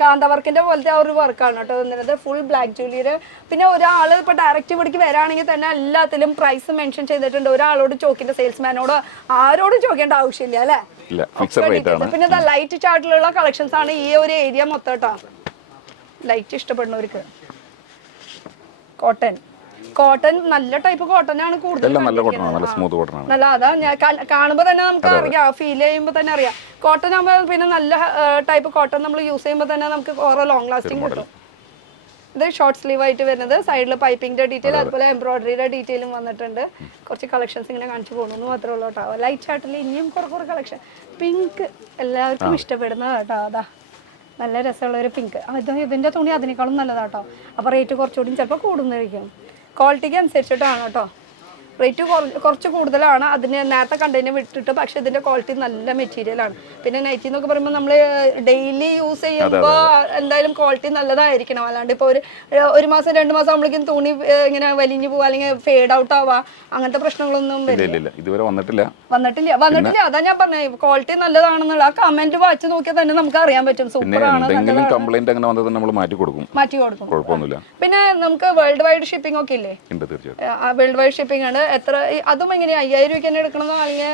കാന്ത വർക്കിന്റെ പോലത്തെ ആ ഒരു വർക്കാണ് കേട്ടോ വന്നിരുന്നത്. ഫുൾ ബ്ലാക്ക് ജൂലിയുടെ. പിന്നെ ഒരാൾ ഇപ്പൊ ഡയറക്റ്റ് ഇവിടേക്ക് വരാണെങ്കിൽ തന്നെ എല്ലാത്തിലും പ്രൈസ് മെൻഷൻ ചെയ്തിട്ടുണ്ട്. ഒരാളോട് ചോക്കിന്റെ സെയിൽസ്മാനോട് ആരോടും ചോദിക്കേണ്ട ആവശ്യമില്ല അല്ലെ. പിന്നെ ലൈറ്റ് ചാർട്ടിലുള്ള കളക്ഷൻസ് ആണ് ഈ ഒരു ഏരിയ മൊത്തം കേട്ടോ. ലൈറ്റ് ഇഷ്ടപ്പെടുന്നവർക്ക് കോട്ടൺ നല്ല ടൈപ്പ് കോട്ടൺ ആണ് കൂടുതൽ. നല്ല അതാ ഞാൻ കാണുമ്പോ തന്നെ നമുക്ക് അറിയാം, ഫീൽ ചെയ്യുമ്പോ തന്നെ അറിയാം. കോട്ടൺ ആകുമ്പോ പിന്നെ നല്ല ടൈപ്പ് കോട്ടൺ നമ്മൾ യൂസ് ചെയ്യുമ്പോൾ തന്നെ നമുക്ക് കുറെ ലോങ് ലാസ്റ്റിംഗ് കിട്ടും. ഇത് ഷോർട്ട് സ്ലീവ് ആയിട്ട് വരുന്നത്. സൈഡിൽ പൈപ്പിംഗിന്റെ ഡീറ്റെയിൽ അതുപോലെ എംബ്രോയിഡറിയുടെ ഡീറ്റെയിലും വന്നിട്ടുണ്ട്. കുറച്ച് കളക്ഷൻസ് ഇങ്ങനെ കാണിച്ചു പോകുന്നു മാത്രമേ ഉള്ളൂ കേട്ടോ. ലൈറ്റ് ചാർട്ടിൽ ഇനിയും കുറെ കളക്ഷൻ. പിങ്ക് എല്ലാവർക്കും ഇഷ്ടപ്പെടുന്നത് കേട്ടോ. അതാ നല്ല രസമുള്ള ഒരു പിങ്ക്. ഇതിന്റെ തുണി അതിനേക്കാളും നല്ലതാട്ടോ. അപ്പൊ റേറ്റ് കുറച്ചുകൂടി ചിലപ്പോൾ കൂടുന്നതായിരിക്കും. ക്വാളിറ്റിക്ക് അനുസരിച്ചിട്ടാണ് കേട്ടോ. റേറ്റ് കുറച്ച് കൂടുതലാണ് അതിന് നേരത്തെ കണ്ടതിനെ വിട്ടിട്ട്. പക്ഷെ ഇതിന്റെ ക്വാളിറ്റി നല്ല മെറ്റീരിയലാണ്. പിന്നെ നൈറ്റി എന്നൊക്കെ പറയുമ്പോൾ നമ്മൾ ഡെയിലി യൂസ് ചെയ്യുമ്പോൾ എന്തായാലും ക്വാളിറ്റി നല്ലതായിരിക്കണം. അല്ലാണ്ട് ഇപ്പോൾ ഒരു മാസം 2 മാസം ആകുമ്പോഴേക്കും തുണി ഇങ്ങനെ വലിഞ്ഞു പോവുക അല്ലെങ്കിൽ ഫേഡ് ഔട്ട് ആവുക അങ്ങനത്തെ പ്രശ്നങ്ങളൊന്നും വന്നിട്ടില്ല. അതാ ഞാൻ പറഞ്ഞത് ക്വാളിറ്റി നല്ലതാണെന്നുള്ള. ആ കമന്റ് വായിച്ച് നോക്കിയാൽ തന്നെ നമുക്ക് അറിയാൻ പറ്റും. സൂപ്പറാണ്, മാറ്റി കൊടുക്കും. പിന്നെ നമുക്ക് വേൾഡ് വൈഡ് ഷിപ്പിംഗ് ഒക്കെ ഇല്ലേ? വേൾഡ് വൈഡ് ഷിപ്പിംഗ് ആണ്. എത്ര അതും എങ്ങനെയാ 5000 രൂപയ്ക്ക് തന്നെ എടുക്കണമെന്നോ അല്ലെങ്കിൽ?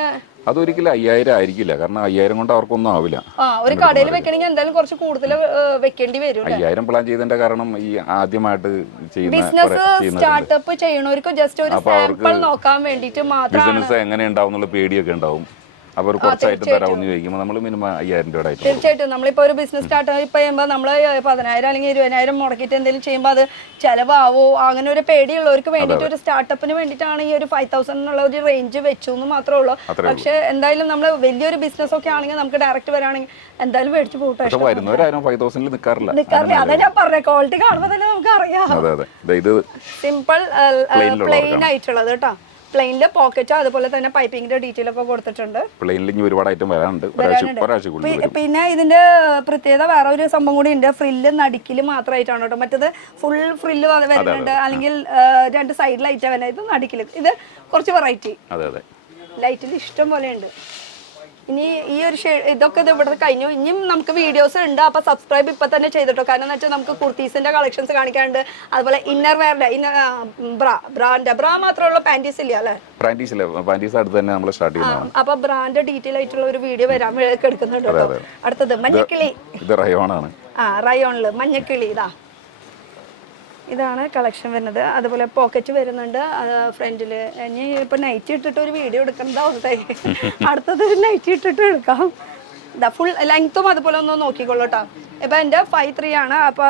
അതൊരിക്കലും 5000 ആയിരിക്കില്ല, കാരണം 5000 കൊണ്ട് അവർക്കൊന്നും ആവില്ല. ഒരു കടയിൽ വെക്കണമെങ്കിൽ എന്തായാലും കുറച്ച് കൂടുതൽ വെക്കേണ്ടി വരും. 5000 പ്ലാൻ ചെയ്തതിന്റെ കാരണം ഈ ആദ്യമായിട്ട് ബിസിനസ് സ്റ്റാർട്ടപ്പ് ചെയ്യണവർക്ക് ജസ്റ്റ് ഒരു സാമ്പിൾ നോക്കാൻ വേണ്ടിയിട്ട് മാത്രം. ബിസിനസ് എങ്ങനെ ഉണ്ടാവും എന്നുള്ള പേടിയൊക്കെ ഉണ്ടാവും. അവർ കുറച്ചായിട്ട് തരാമെന്ന് ചോദിക്കുമ്പോൾ നമ്മൾ മിനിമം 5000 രൂപയുടെ ആയിട്ട്. തീർച്ചയായിട്ടും നമ്മളിപ്പോൾ ഒരു ബിസിനസ് സ്റ്റാർട്ട് ചെയ്യുമ്പോൾ നമ്മൾ 10000 അല്ലെങ്കിൽ 20000 മുടക്കിയിട്ട് എന്തെങ്കിലും ചെയ്യുമ്പോൾ അത് ചിലവാവോ അങ്ങനെ ഒരു പേടിയുള്ളവർക്ക് വേണ്ടിയിട്ട് ഒരു സ്റ്റാർട്ടപ്പിന് വേണ്ടിയിട്ടാണ് ഈ ഒരു 5000 എന്നുള്ള ഒരു റേഞ്ച് വെച്ചു എന്ന് മാത്രമേ ഉള്ളൂ. പക്ഷെ എന്തായാലും നമ്മൾ വലിയൊരു ബിസിനസ് ഒക്കെ ആണെങ്കിൽ നമുക്ക് ഡയറക്റ്റ് വരാണെങ്കിൽ എന്തായാലും മേടിച്ചു പോട്ടെ. അതാ ഞാൻ പറഞ്ഞത്, ക്വാളിറ്റി കാണുമ്പോൾ തന്നെ നമുക്ക് അറിയാം. സിമ്പിൾ പ്ലെയിൻ ആയിട്ടുള്ളത് കേട്ടോ. പ്ലെയിനില് പോക്കറ്റ് അതുപോലെ തന്നെ പൈപ്പിംഗിന്റെ ഡീറ്റെയിൽ ഒക്കെ കൊടുത്തിട്ടുണ്ട്. പിന്നെ ഇതിന്റെ പ്രത്യേകത വേറെ ഒരു സംഭവം കൂടി ഉണ്ട്. ഫ്രില്ല് നടുക്കില് മാത്രമായിട്ടാണ് കേട്ടോ. മറ്റത് ഫുൾ ഫ്രില്ല് വരുന്നുണ്ട്, അല്ലെങ്കിൽ 2 സൈഡിലായിട്ടാണ് വരുന്നത്. ഇത് നടുക്കില്. ഇത് കുറച്ച് വെറൈറ്റി. ലൈറ്റിൽ ഇഷ്ടം പോലെ ഉണ്ട്. ഇനി ഈ ഒരു ഇതൊക്കെ ഇത് ഇവിടെ കഴിഞ്ഞു. ഇനിയും നമുക്ക് വീഡിയോസ് ഉണ്ട്. അപ്പൊ സബ്സ്ക്രൈബ് ഇപ്പൊ തന്നെ ചെയ്തിട്ടോ. കാരണം എന്ന് വെച്ചാൽ നമുക്ക് കുർത്തീസിന്റെ കളക്ഷൻസ് കാണിക്കാനുണ്ട്. അതുപോലെ ഇന്നർ വെയറിന്റെ ബ്രാ മാത്രമുള്ള പാന്റീസ് ഇല്ല അല്ലേ? പാന്റീസ് അടുത്ത് തന്നെ നമ്മൾ സ്റ്റാർട്ട് ചെയ്യുന്നതാണ്. അപ്പൊ ബ്രാൻഡ് ഡീറ്റെയിൽ ആയിട്ടുള്ള ഒരു വീഡിയോ വരാൻ എടുക്കുന്നുണ്ട് കേട്ടോ. അടുത്തത് മഞ്ഞക്കിളി. ഇത് റയോണാണ്. റയോണില് മഞ്ഞക്കിളി. ഇതാണ് കളക്ഷൻ വരുന്നത്. അതുപോലെ പോക്കറ്റ് വരുന്നുണ്ട് ഫ്രണ്ടില്. ഇനി ഇപ്പൊ നൈറ്റ് ഇട്ടിട്ട് ഒരു വീഡിയോ എടുക്കേണ്ട അവസ്ഥയായി. അടുത്തത് നൈറ്റ് ഇട്ടിട്ട് എടുക്കാം. ഫുൾ ലെങ്ത്തും അതുപോലെ ഒന്ന് നോക്കിക്കോളൂ കേട്ടോ. ഇപ്പൊ എന്റെ 5'3" ആണ്. അപ്പൊ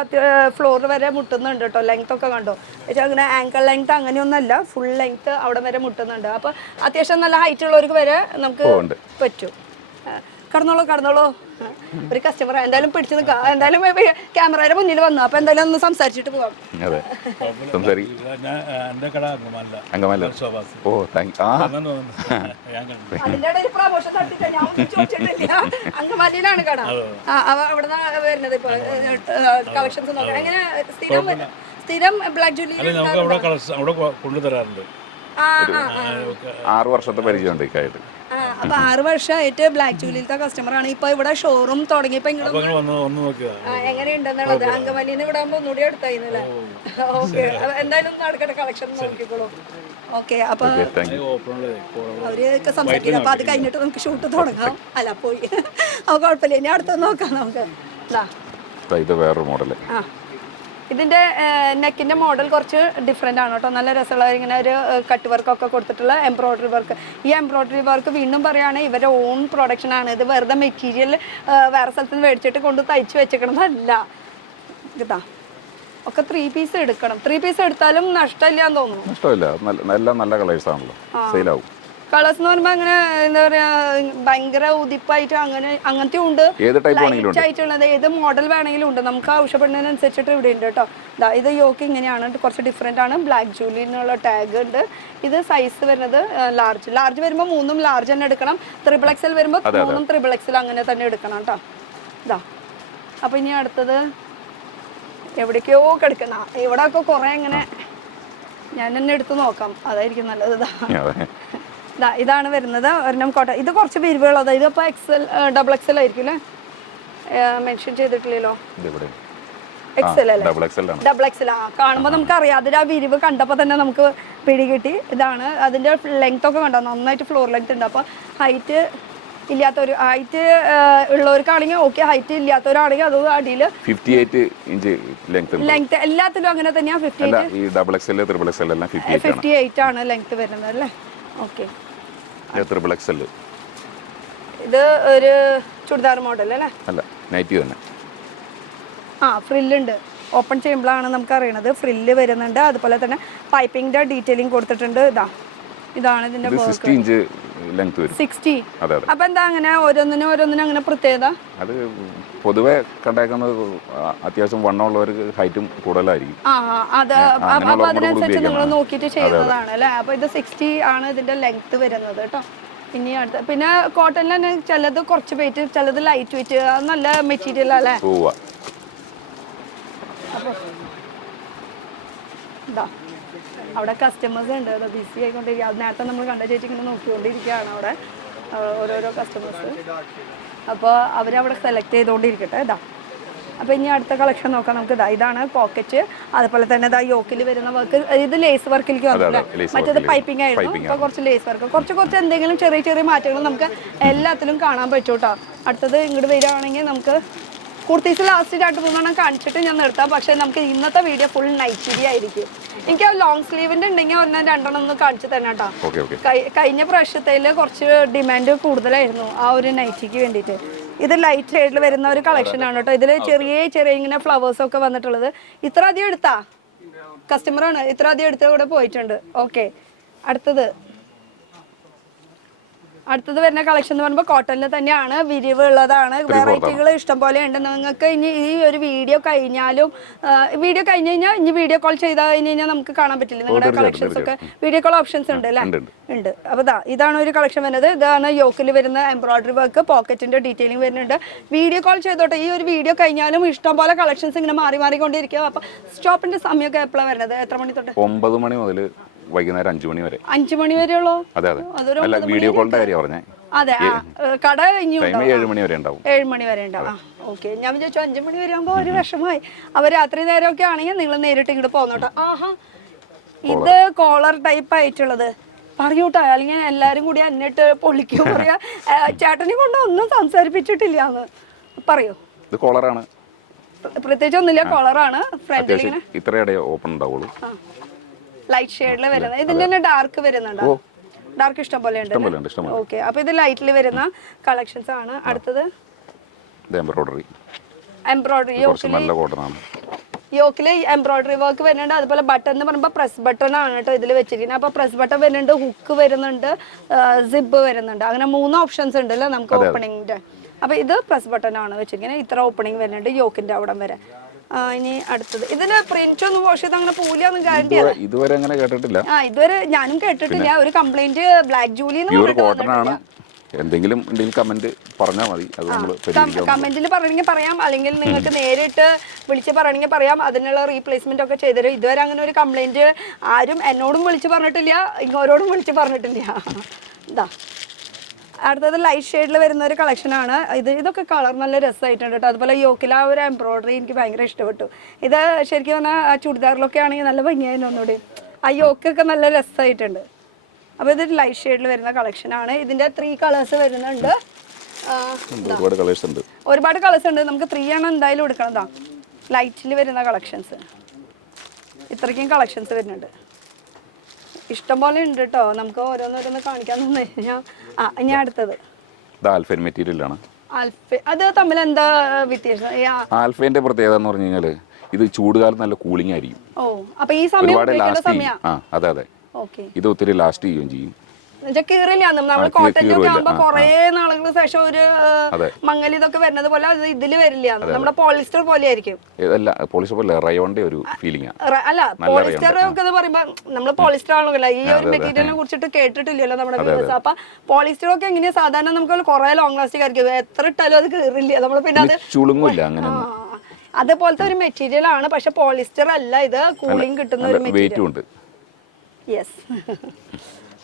ഫ്ലോർ വരെ മുട്ടുന്നുണ്ട് കേട്ടോ. ലെങ്ത് ഒക്കെ കണ്ടോ? അങ്ങനെ ആങ്കിൾ ലെങ്ത് അങ്ങനെയൊന്നല്ല, ഫുൾ ലെങ്ത് അവിടെ വരെ മുട്ടുന്നുണ്ട്. അപ്പൊ അത്യാവശ്യം നല്ല ഹൈറ്റ് ഉള്ളവർക്ക് വരെ നമുക്ക് പറ്റും. കടന്നോളൂ. ഒരു കസ്റ്റമർ എന്തായാലും പിടിച്ചു നിൽക്കാം. എന്തായാലും ക്യാമറയുടെ മുന്നിൽ വന്നു. അപ്പൊ എന്തായാലും ഒന്ന് സംസാരിച്ചിട്ട് പോവാം. അതിന്റെ ഇടയിൽ പ്രമോഷൻ നടത്തിയില്ല, ഞാൻ ഒന്നും ചോദിച്ചിട്ടില്ല. അങ്കമാലിയിലാണ് കട. അവിടെ വരുന്നത് ഇപ്പൊ കളക്ഷൻസ് നോക്കാം. എങ്ങനെ സ്ഥിരം ബ്ലാക്ക് ജൂലി കൊണ്ടുതരാറുണ്ട്. 6 വർഷത്തെ പരിചയമുണ്ട് ഇക്കായിട്ട്. അപ്പൊ 6 വർഷമായിട്ട് ബ്ലാക്ക് ജൂലിയിലത്തെ കസ്റ്റമർ ആണ്. ഇപ്പൊ ഇവിടെ ഷോറൂം തുടങ്ങിയപ്പോ എങ്ങനെയുണ്ടെന്നുള്ളത് അങ്കമാലിന്ന് ഇവിടെ ആകുമ്പോ ഒന്നുകൂടി അടുത്തായിരുന്നല്ലേ? ഓക്കെ, എന്തായാലും നടക്കട്ടെ, കളക്ഷൻ നോക്കിക്കോളൂ. ഓക്കെ, അപ്പൊ അവരൊക്കെ സംസാരിക്കില്ല. അപ്പൊ അത് കഴിഞ്ഞിട്ട് നമുക്ക് ഷൂട്ട് തുടങ്ങാം. അല്ല പോയി അപ്പൊ കുഴപ്പമില്ല. ഇനി അടുത്ത നോക്കാം നമുക്ക്. ഇത് വേറൊരു മോഡല്. ഇതിന്റെ നെക്കിന്റെ മോഡൽ കുറച്ച് ഡിഫറെന്റ് ആണ് കേട്ടോ. നല്ല രസമുള്ള ഇങ്ങനെ ഒരു കട്ട് വർക്കൊക്കെ കൊടുത്തിട്ടുള്ള എംബ്രോയിഡറി വർക്ക്. ഈ എംബ്രോയിഡറി വർക്ക് വീണ്ടും പറയുകയാണെങ്കിൽ ഇവരുടെ ഓൺ പ്രൊഡക്ഷൻ ആണ്. ഇത് വെറുതെ മെറ്റീരിയൽ വേറെ സ്ഥലത്ത് നിന്ന് മേടിച്ചിട്ട് കൊണ്ട് തയ്ച്ച് വെച്ചേക്കണതല്ല. ഇതാ ഒക്കെ 3 പീസ് എടുക്കണം. 3 പീസ് എടുത്താലും നഷ്ടമില്ല എന്ന് തോന്നുന്നു. നഷ്ടമില്ല, നല്ല കളേഴ്സ് ആണല്ലോ, സെയിലാവും. കളേഴ്സ് എന്ന് പറയുമ്പോൾ അങ്ങനെ എന്താ പറയാ, ഭയങ്കര ഉദിപ്പായിട്ട് അങ്ങനത്തെ ഉണ്ട്, ലൈറ്റ് ആയിട്ടുള്ളത് ഏത് മോഡൽ വേണമെങ്കിലും ഉണ്ട്. നമുക്ക് ആവശ്യപ്പെടുന്നതിനനുസരിച്ചിട്ട് ഇവിടെ ഉണ്ട് കേട്ടോ. ഇത് യോക്ക് ഇങ്ങനെയാണ്, കുറച്ച് ഡിഫറെന്റ് ആണ്. ബ്ലാക്ക് ജൂലി എന്നുള്ള ടാഗ് ഉണ്ട്. ഇത് സൈസ് വരുന്നത് ലാർജ് വരുമ്പോൾ 3ഉം ലാർജ് തന്നെ എടുക്കണം. XXL വരുമ്പോൾ 3ഉം XXL അങ്ങനെ തന്നെ എടുക്കണം കേട്ടോ. അപ്പൊ ഇനി അടുത്തത് എവിടേക്കോ കിടക്കണ, ഇവിടെ ഒക്കെ കുറെ ഇങ്ങനെ ഞാൻ തന്നെ എടുത്ത് നോക്കാം, അതായിരിക്കും നല്ലത്. ഇതാണ് വരുന്നത് ഒരെണ്ണം കോട്ട. ഇത് കുറച്ച് വിരിവുള്ളത്. ഇതിപ്പോ XXL ആയിരിക്കും അല്ലേ? മെൻഷൻ ചെയ്തിട്ടില്ലല്ലോ. XL അല്ലേ? XXL. കാണുമ്പോൾ നമുക്ക് അറിയാം. അതിൽ ആ വിരിവ് കണ്ടപ്പോൾ തന്നെ നമുക്ക് പിടികിട്ടി. ഇതാണ് അതിന്റെ ലെങ്ത് ഒക്കെ കണ്ടോ, നന്നായിട്ട് ഫ്ലോർ ലെങ്ത് ഉണ്ട്. അപ്പൊ ഹൈറ്റ് ഇല്ലാത്തവർ, ഹൈറ്റ് ഉള്ളവർക്കാണെങ്കിൽ ഓക്കെ, ഹൈറ്റ് ഇല്ലാത്തവരാണെങ്കിൽ അത് അടിയിൽ 58 ഇഞ്ച് ലെങ്ത് എല്ലാത്തിലും അങ്ങനെ തന്നെയാണ്. 58 ആണ് ലെങ്ത് വരുന്നത് അല്ലേ? Okay, XXL. ഇത് ഒരു ചുരിദാർ മോഡൽ അല്ലേ? അല്ല, നൈറ്റി തന്നെ. ഫ്രില്ലുണ്ട്. ഓപ്പൺ ചെയ്യുമ്പോഴാണ് നമുക്ക് അറിയണത്. ഫ്രില്ല് വരുന്നുണ്ട്. അതുപോലെ തന്നെ പൈപ്പിംഗിന്റെ ഡീറ്റെയിലിംഗ് കൊടുത്തിട്ടുണ്ട്. ഇതാണ് ഇതിന്റെ 60 ഇഞ്ച് ലെങ്ത് വരും. 60. അപ്പൊ എന്താ അങ്ങനെ ഓരോന്നിനും അങ്ങനെ പ്രത്യേകത? അത് പൊതുവെ കണ്ടേക്കുന്നത് അത്യാവശ്യം വണ്ണമുള്ളവർക്ക് ഹൈറ്റും കൂടുതലായിരിക്കും. അപ്പൊ അതിനനുസരിച്ച് നിങ്ങൾ നോക്കിയിട്ട് ചെയ്യുന്നതാണ് അല്ലേ? അപ്പൊ ഇത് 60 ആണ് ഇതിന്റെ ലെങ്ത് വരുന്നത് കേട്ടോ. ഇനി അടുത്ത പിന്നെ കോട്ടണിൽ തന്നെ ചിലത് കുറച്ച് വെയിറ്റ്, ചിലത് ലൈറ്റ് വെയിറ്റ്, നല്ല മെറ്റീരിയൽ അല്ലേ? അപ്പൊ അവിടെ കസ്റ്റമേഴ്സ് ഉണ്ട്, ബിസി ആയിക്കൊണ്ടിരിക്കുക. അത് നേരത്തെ നമ്മൾ കണ്ട ചേച്ചി ഇങ്ങനെ നോക്കിക്കൊണ്ടിരിക്കുകയാണ് അവിടെ ഓരോരോ കസ്റ്റമേഴ്സ്. അപ്പോൾ അവരവിടെ സെലക്ട് ചെയ്തുകൊണ്ടിരിക്കട്ടെ. അപ്പോൾ ഇനി അടുത്ത കളക്ഷൻ നോക്കാം നമുക്ക്. ഇതാണ് പോക്കറ്റ്. അതുപോലെ തന്നെ യോക്കിൽ വരുന്ന വർക്ക്. ഇത് ലേസ് വർക്കിലേക്ക് വന്നില്ല, മറ്റേത് പൈപ്പിംഗ് ആയിരുന്നു. ഇപ്പോൾ കുറച്ച് ലേസ് വർക്ക്, കുറച്ച് എന്തെങ്കിലും ചെറിയ മാറ്റങ്ങൾ നമുക്ക് എല്ലാത്തിലും കാണാൻ പറ്റും കേട്ടോ. അടുത്തത് ഇങ്ങോട്ട് വരികയാണെങ്കിൽ നമുക്ക് കുർത്തീസ് ലാസ്റ്റ് 2-3 കാണിച്ചിട്ട് ഞാൻ നിർത്താം. പക്ഷേ നമുക്ക് ഇന്നത്തെ വീഡിയോ ഫുൾ നൈറ്റി ആയിരിക്കും. എനിക്ക് ലോങ് സ്ലീവിന്റെ ഉണ്ടെങ്കിൽ 1-2 ഒന്ന് കാണിച്ചു തന്നെ കേട്ടോ. കഴിഞ്ഞ പ്രാവശ്യത്തിൽ കുറച്ച് ഡിമാൻഡ് കൂടുതലായിരുന്നു ആ ഒരു നൈറ്റിക്ക് വേണ്ടിയിട്ട്. ഇത് ലൈറ്റ് ഷെയ്ഡിൽ വരുന്ന ഒരു കളക്ഷൻ ആണ് കേട്ടോ. ഇതിൽ ചെറിയ ഇങ്ങനെ ഫ്ലവേഴ്സ് ഒക്കെ വന്നിട്ടുള്ളത്. ഇത്ര അധികം എടുത്താ കസ്റ്റമറാണ്, ഇത്ര അധികം എടുത്ത കൂടെ പോയിട്ടുണ്ട്. ഓക്കെ, അടുത്തത് വരുന്ന കളക്ഷൻ എന്ന് പറയുമ്പോൾ കോട്ടണിൽ തന്നെയാണ്, വിരിവ് ഉള്ളതാണ്. വെറൈറ്റികൾ ഇഷ്ടം പോലെ ഉണ്ട്. നിങ്ങൾക്ക് ഇനി ഈ ഒരു വീഡിയോ കഴിഞ്ഞ് കഴിഞ്ഞാൽ ഇനി വീഡിയോ കോൾ ചെയ്ത് കഴിഞ്ഞാൽ നമുക്ക് കാണാൻ പറ്റില്ല നിങ്ങളുടെ കളക്ഷൻസ് ഒക്കെ. വീഡിയോ കോൾ ഓപ്ഷൻസ് ഉണ്ട് അല്ലേ? ഉണ്ട്. അപ്പോൾ ഇതാണ് ഒരു കളക്ഷൻ വരുന്നത്. ഇതാണ് യോക്കിൽ വരുന്ന എംബ്രോയിഡറി വർക്ക്, പോക്കറ്റിന്റെ ഡീറ്റെയിലിംഗ് വരുന്നുണ്ട്. വീഡിയോ കോൾ ചെയ്തോട്ടെ. ഈ ഒരു വീഡിയോ കഴിഞ്ഞാലും ഇഷ്ടം പോലെ കളക്ഷൻസ് ഇങ്ങനെ മാറിക്കൊണ്ടിരിക്കുക. അപ്പോൾ സ്റ്റോപ്പിന്റെ സമയമൊക്കെ എപ്പോഴാണ് വരുന്നത്? എത്ര മണി തൊട്ട്? 9 മണി മുതൽ വൈകുന്നേരം 5 മണി വരെ. 5 മണി വരെയുള്ളൂ? അതെ അതെ. അല്ല, വീഡിയോ കോളിന്റെ കാര്യം പറഞ്ഞേ. അതെ, കട ടൈം 7 മണി വരെ ഉണ്ടാവും. 7 മണി വരെ ഉണ്ടാവും. ഓക്കെ, ഞാൻ വിചാരിച്ചു 5 മണി വരെ ആകുമ്പോൾ ഒരു വിഷമമായി. അവർ രാത്രി നേരമൊക്കെ ആണെങ്കിൽ നിങ്ങൾ നേരിട്ട് ഇങ്ങോട്ട് പോന്നോട്ടോ. ആഹാ, ഇത് കോളർ ടൈപ്പ് ആയിട്ടുള്ളത് പറയൂട്ടോ, അല്ലെങ്കിൽ എല്ലാരും കൂടി എന്നിട്ട് പൊളിക്കോ പറയാ. ചേട്ടനെ കൊണ്ട് ഒന്നും സംസാരിപ്പിച്ചിട്ടില്ല എന്ന് പറയൂ. ഇത് കോളറാണ്, പ്രത്യേകിച്ച് ഒന്നുമില്ല, കോളറാണ്. ഫ്രണ്ടിൽ ഇങ്ങനെ ഇത്രയുടെ ഓപ്പൺ ഉണ്ടാവുള്ളൂ. ലൈറ്റ് ഷെയ്ഡിൽ വരുന്നത്. ഇതിന്റെ തന്നെ ഡാർക്ക് വരുന്നുണ്ടോ? ഡാർക്ക് ഇഷ്ടം പോലെ ഉണ്ട്. ഓക്കെ, അപ്പൊ ഇത് ലൈറ്റിൽ വരുന്ന കളക്ഷൻസ് ആണ്. അടുത്തത് എംബ്രോയിഡറി. നല്ല കോട്ടനാണ്. യോക്കില് എംബ്രോയിഡറി വർക്ക് വരുന്നുണ്ട്. അതുപോലെ ബട്ടൺ എന്ന് പറയുമ്പോൾ പ്രസ് ബട്ടൺ ആണ് കേട്ടോ ഇതിൽ വെച്ചിരിക്കുന്നത്. അപ്പൊ പ്രസ് ബട്ടൺ വരുന്നുണ്ട്, ഹുക്ക് വരുന്നുണ്ട്, സിബ് വരുന്നുണ്ട്. അങ്ങനെ 3 ഓപ്ഷൻസ് ഉണ്ടല്ലോ നമുക്ക് ഓപ്പണിങ്ങിന്റെ. അപ്പൊ ഇത് പ്രസ് ബട്ടൺ ആണ് വെച്ചിരിക്കുന്നത്. ഇത്ര ഓപ്പണിംഗ് വരുന്നുണ്ട് യോക്കിന്റെ അവിടം വരെ. ഇനി അടുത്തത്, ഇതിന് പ്രിന്റ് ഒന്നും വാഷ് ചെയ്ത് അങ്ങനെ പൂലൊന്നും ഗ്യാരണ്ടി ആണ്. ഇതുവരെ അങ്ങനെ കേട്ടിട്ടില്ല. ഇതുവരെ ഞാനും കേട്ടിട്ടില്ല. ഒരു കംപ്ലൈന്റ് ബ്ലാക്ക് ജൂലി എന്തെങ്കിലും കമന്റ് പറഞ്ഞാൽ മതി. കമന്റിൽ പറയണമെങ്കിൽ പറയാം, അല്ലെങ്കിൽ നിങ്ങൾക്ക് നേരിട്ട് വിളിച്ച് പറയണമെങ്കിൽ പറയാം. അതിനുള്ള റീപ്ലേസ്മെന്റ് ഒക്കെ ചെയ്തുതരും. ഇതുവരെ അങ്ങനെ ഒരു കംപ്ലൈന്റ് ആരും എന്നോടും വിളിച്ച് പറഞ്ഞിട്ടില്ല, ഇങ്ങോരോടും വിളിച്ച് പറഞ്ഞിട്ടില്ല. ഇതാ അടുത്തത് ലൈറ്റ് ഷെയ്ഡിൽ വരുന്ന ഒരു കളക്ഷൻ ആണ്. ഇതൊക്കെ കളർ നല്ല രസമായിട്ടുണ്ട് കേട്ടോ. അതുപോലെ യോക്കിൽ ആ ഒരു എംബ്രോയിഡറി എനിക്ക് ഭയങ്കര ഇഷ്ടപ്പെട്ടു. ഇത് ശരിക്കും പറഞ്ഞാൽ ചുടിദാറിലൊക്കെ ആണെങ്കിൽ നല്ല ഭംഗിയായിരുന്നു ഒന്നുകൂടി. ആ യോക്കൊക്കെ നല്ല രസമായിട്ടുണ്ട്. അപ്പോൾ ഇത് ലൈറ്റ് ഷെയ്ഡിൽ വരുന്ന കളക്ഷൻ ആണ്. ഇതിന്റെ 3 കളേഴ്സ് വരുന്നുണ്ട്. ഒരുപാട് കളേഴ്സ് ഉണ്ട്. നമുക്ക് 3 ആണ് എന്തായാലും എടുക്കണതാ. ലൈറ്റിൽ വരുന്ന കളക്ഷൻസ് ഇത്രയ്ക്കും കളക്ഷൻസ് വരുന്നുണ്ട്. ഇഷ്ടം പോലെ ഉണ്ട് കേട്ടോ. നമുക്ക് ഓരോന്നോരോന്ന് കാണിക്കാൻ തന്നെ. ഇനി അടുത്തത് ആൽഫൈൻ മെറ്റീരിയൽ ആണ്. അത് തമ്മിൽ എന്താ വ്യത്യാസം? ആൽഫൈന്റെ പ്രത്യേകത എന്ന് പറഞ്ഞു കഴിഞ്ഞാൽ ഇത് ചൂടുകാലത്ത് നല്ല കൂളിംഗ് ആയിരിക്കും. ഓ, അപ്പൊ ഈ സമയം അതെ അതെ, ഇത് ഒത്തിരി ലാസ്റ്റ് ചെയ്യുകയും ചെയ്യും. നമ്മൾ കോട്ടന്റെ ഒക്കെ ആകുമ്പോ കൊറേ നാളുകൾക്ക് ശേഷം ഒരു മങ്ങൽ ഇതൊക്കെ വരുന്നത് പോലെ അത് ഇതില് വരില്ല. നമ്മുടെ പോളിസ്റ്റർ പോലെ ആയിരിക്കും. പോളിസ്റ്റർ പോലെ റയോണിന്റെ ഒരു ഫീലിംഗ്. അല്ല, പോളിസ്റ്റർ ഒക്കെ പറയുമ്പോ നമ്മള് പോളിസ്റ്റർ ആണല്ലോ ഈ ഒരു മെറ്റീരിയലിനെ കുറിച്ചിട്ട് കേട്ടിട്ടില്ലല്ലോ നമ്മുടെ വ്യൂവേഴ്സ്. അപ്പൊ പോളിസ്റ്റർ ഒക്കെ എങ്ങനെയാ സാധാരണ നമുക്ക് കുറെ ലോങ് ലാസ്റ്റിംഗ് ആയിരിക്കും. എത്ര ഇട്ടാലും അത് കീറില്ല. നമ്മള് പിന്നെ അത് ചുളുങ്ങില്ല. അങ്ങനെ അതുപോലത്തെ ഒരു മെറ്റീരിയൽ ആണ്. പക്ഷെ പോളിസ്റ്റർ അല്ല, ഇത് കൂളിംഗ് കിട്ടുന്ന ഒരു മെറ്റീരിയൽ. യെസ്.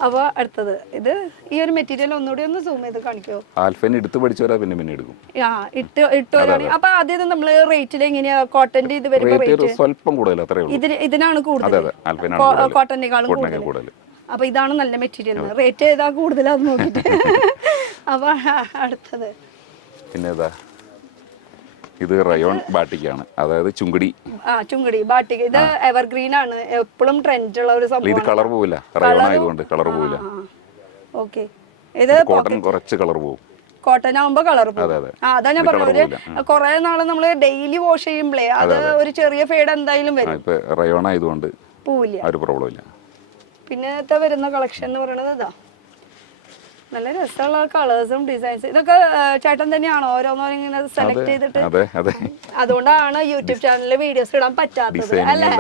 അപ്പോൾ അടുത്തത് ഇത് ഈ ഒരു മെറ്റീരിയൽ ഒന്നുകൂടി ഒന്ന് സൂം ചെയ്ത് കാണിക്കോ? ആൽഫൈൻ എടുത്ത് പഠിച്ചവരാ പിന്നെ എടുക്കും. ഇട്ടുവരാണ്. അപ്പൊ ആദ്യം നമ്മൾ റേറ്റിൽ എങ്ങനെയാ കോട്ടന്റെ ഇത് വരുമ്പോൾ സ്വല്പം കൂടുതൽ, അത്രേ ഉള്ളൂ. ഇതിനാണ് കൂടുതൽ, കോട്ടന്റെക്കാളും കൂടുതൽ. അപ്പൊ ഇതാണ് നല്ല മെറ്റീരിയൽ. റേറ്റ് ചെയ്താൽ കൂടുതലാന്ന് നോക്കിട്ട്. അപ്പൊ അടുത്തത് പിന്നെ ഇത് റയോൺ ബാട്ടിക്കാണ്, അതായത് ചുങ്കടി. ചുങ്കടി ബാട്ടിക. ഇത് എവർഗ്രീൻ ആണ്, എപ്പോഴും ട്രെൻഡ് ഉള്ള ഒരു സംഭവം. ഇത് കളർ പോവില്ല, റയോൺ ആയതുകൊണ്ട് കളർ പോവില്ല. ഓക്കെ, ഇത് കോട്ടൺ കുറച്ച് കളർ പോവും. കോട്ടൺ ആവുമ്പോ കളർ പോകും. അതാ ഞാൻ പറഞ്ഞത്, കൊറേ നാള് നമ്മള് ഡെയിലി വാഷ് ചെയ്യുമ്പോഴേ അത് ഒരു ചെറിയ ഫേഡ് എന്തായാലും വരും. റയോൺ ആയതുകൊണ്ട് പോവില്ല, ഒരു പ്രോബ്ലം ഇല്ല. പിന്നെ വരുന്ന കളക്ഷൻ എന്ന് പറയുന്നത് ഇതാ, നല്ല രസമുള്ള കളേഴ്സും ഡിസൈൻസ്. ഇതൊക്കെ ചേട്ടൻ തന്നെയാണോ ഓരോന്നോ ഇങ്ങനെ സെലക്ട് ചെയ്തിട്ട്? അതുകൊണ്ടാണ് യൂട്യൂബ് ചാനലിൽ വീഡിയോസ് ഇടാൻ പറ്റാത്തത് അല്ലേ?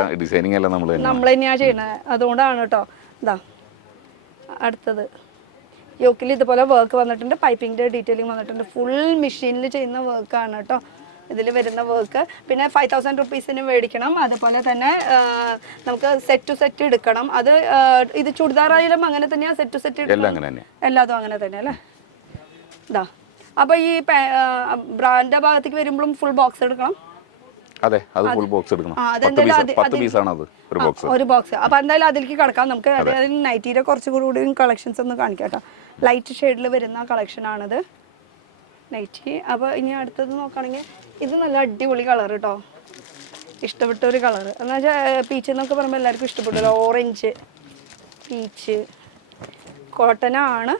നമ്മൾ തന്നെയാ ചെയ്യണത്, അതുകൊണ്ടാണ് കേട്ടോ. ഇതാ അടുത്തത് യോക്കിൽ ഇതുപോലെ വർക്ക് വന്നിട്ടുണ്ട്, പൈപ്പിങ്ങിന്റെ ഡീറ്റെയിലിംഗ് വന്നിട്ടുണ്ട്. ഫുൾ മെഷീനിൽ ചെയ്യുന്ന വർക്കാണ് കേട്ടോ ഇതിൽ വരുന്ന വർക്ക്. പിന്നെ 5000 റുപ്പീസിന് മേടിക്കണം. അതുപോലെ തന്നെ നമുക്ക് സെറ്റ് ടു സെറ്റ് എടുക്കണം. അത് ഇത് ചുടിദാറായാലും അങ്ങനെ തന്നെയാ, സെറ്റ് ടു സെറ്റ് എല്ലാതും അങ്ങനെ തന്നെ അല്ലേ? ഇതാ അപ്പൊ ഈ ബ്രാൻഡിന്റെ ഭാഗത്തേക്ക് വരുമ്പോഴും ഫുൾ ബോക്സ് എടുക്കണം. അതെ, അത് ഫുൾ ബോക്സ് എടുക്കണം. 10 പീസാണ് അത് ഒരു ബോക്സ്. അപ്പൊ എന്തായാലും അതിലേക്ക് കിടക്കാം നമുക്ക്. നൈറ്റിയുടെ കുറച്ചുകൂടി കളക്ഷൻസ് ഒന്ന് കാണിക്കാം കേട്ടോ. ലൈറ്റ് ഷെയ്ഡിൽ വരുന്ന കളക്ഷൻ ആണിത്, നൈറ്റി. അപ്പോൾ ഇനി അടുത്തത് നോക്കുകയാണെങ്കിൽ ഇത് നല്ല അടിപൊളി കളർ കേട്ടോ, ഇഷ്ടപ്പെട്ട ഒരു കളർ. എന്ന് വെച്ചാൽ പീച്ച് എന്നൊക്കെ പറയുമ്പോൾ എല്ലാവർക്കും ഇഷ്ടപ്പെട്ടല്ലോ. Orange peach കോട്ടനാണ്.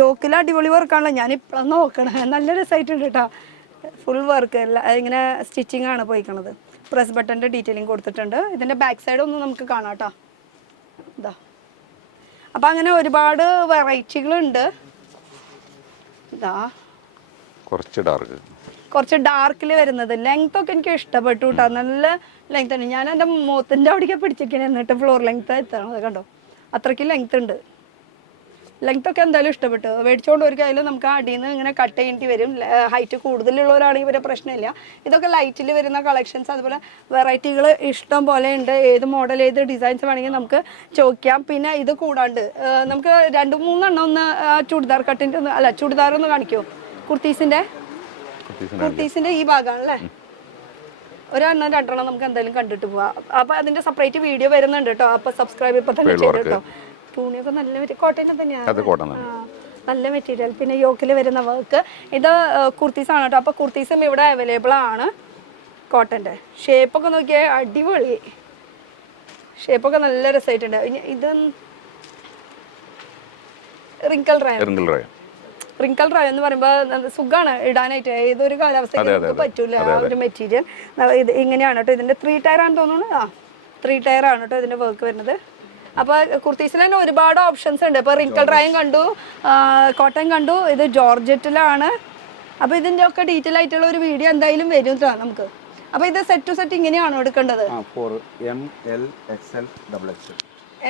യോക്കിൽ അടിപൊളി വർക്കാണല്ലോ, ഞാൻ ഇപ്പോഴാണ് നോക്കണേ. നല്ല രസമായിട്ടുണ്ട് കേട്ടോ, ഫുൾ വർക്ക് ഇങ്ങനെ സ്റ്റിച്ചിങ് ആണ് പോയിക്കണത്. പ്രസ് ബട്ടൻ്റെ ഡീറ്റെയിലിംഗ് കൊടുത്തിട്ടുണ്ട്. ഇതിൻ്റെ ബാക്ക് സൈഡ് ഒന്ന് നമുക്ക് കാണാം കേട്ടോ. ഇതാ അപ്പം അങ്ങനെ ഒരുപാട് വെറൈറ്റികളുണ്ട്. ഇതാ കുറച്ച് ഡാർക്കിൽ വരുന്നത്. ലെങ്ത് ഒക്കെ എനിക്ക് ഇഷ്ടപ്പെട്ടു കേട്ടോ, നല്ല ലെങ്ത് ആണ്. ഞാൻ എൻ്റെ മുഖത്തിൻ്റെ അവിടേക്ക് പിടിച്ചിരിക്കണേ, എന്നിട്ട് ഫ്ലോർ ലെങ്ത് എത്തണത് കണ്ടോ, അത്രയ്ക്ക് ലെങ്ത് ഉണ്ട്. ലെങ്ത് ഒക്കെ എന്തായാലും ഇഷ്ടപ്പെട്ടു. മേടിച്ചുകൊണ്ട് ഒരു കയ്യിൽ നമുക്ക് അടിയിൽ നിന്ന് ഇങ്ങനെ കട്ട് ചെയ്യേണ്ടി വരും. ഹൈറ്റ് കൂടുതലുള്ളവരാണെങ്കിൽ ഇവരെ പ്രശ്നമില്ല. ഇതൊക്കെ ലൈറ്റിൽ വരുന്ന കളക്ഷൻസ്, അതുപോലെ വെറൈറ്റികൾ ഇഷ്ടം പോലെ ഉണ്ട്. ഏത് മോഡൽ ഏത് ഡിസൈൻസ് വേണമെങ്കിൽ നമുക്ക് ചോദിക്കാം. പിന്നെ ഇത് കൂടാണ്ട് നമുക്ക് 2-3 ഒന്ന് ചുടിദാർ കട്ടിൻ്റെ ഒന്ന്, അല്ല ചുടിദാർ ഒന്ന് കാണിക്കുമോ? കുർത്തീസിൻ്റെ ഈ ഭാഗമാണല്ലേ. ഒരെണ്ണം 2 നമുക്ക് എന്തായാലും കണ്ടിട്ട് പോവാം. അപ്പോൾ അതിൻ്റെ സെപ്പറേറ്റ് വീഡിയോ വരുന്നുണ്ട് കേട്ടോ. അപ്പോൾ സബ്സ്ക്രൈബ് ഇപ്പോൾ തന്നെ ചെയ്തു കേട്ടോ. തുണിയൊക്കെ നല്ല കോട്ടൺ തന്നെയാണ്, നല്ല മെറ്റീരിയൽ. പിന്നെ യോക്കിൽ വരുന്ന വർക്ക്. ഇത് കുർത്തീസാണ് കേട്ടോ. അപ്പോൾ കുർത്തീസും ഇവിടെ അവൈലബിൾ ആണ്. കോട്ടൻ്റെ ഷേപ്പൊക്കെ നോക്കിയാൽ അടിപൊളി, ഷേപ്പൊക്കെ നല്ല രസമായിട്ടുണ്ട്. ഇത് റിങ്കിൾ റയോ എന്ന് പറയുമ്പോൾ സുഖമാണ് ഇടാനായിട്ട്, ഏതൊരു കാലാവസ്ഥയ്ക്ക് നമുക്ക് പറ്റൂല ആ ഒരു മെറ്റീരിയൽ. ഇത് ഇങ്ങനെയാണ് കേട്ടോ. ഇതിൻ്റെ 3 ടയർ ആണെന്ന് തോന്നുന്നു. 3 ടയർ ആണ് കേട്ടോ ഇതിൻ്റെ വർക്ക് വരുന്നത്. അപ്പോൾ കുർത്തീസിൽ തന്നെ ഒരുപാട് ഓപ്ഷൻസ് ഉണ്ട്. ഇപ്പോൾ റിങ്കിൾ റയോയും കണ്ടു, കോട്ടൺ കണ്ടു, ഇത് ജോർജറ്റിലാണ്. അപ്പോൾ ഇതിൻ്റെ ഒക്കെ ഡീറ്റെയിൽ ആയിട്ടുള്ള ഒരു വീഡിയോ എന്തായാലും വരും നമുക്ക്. അപ്പോൾ ഇത് സെറ്റ് ടു സെറ്റ് ഇങ്ങനെയാണോ എടുക്കേണ്ടത്? ML XL XXL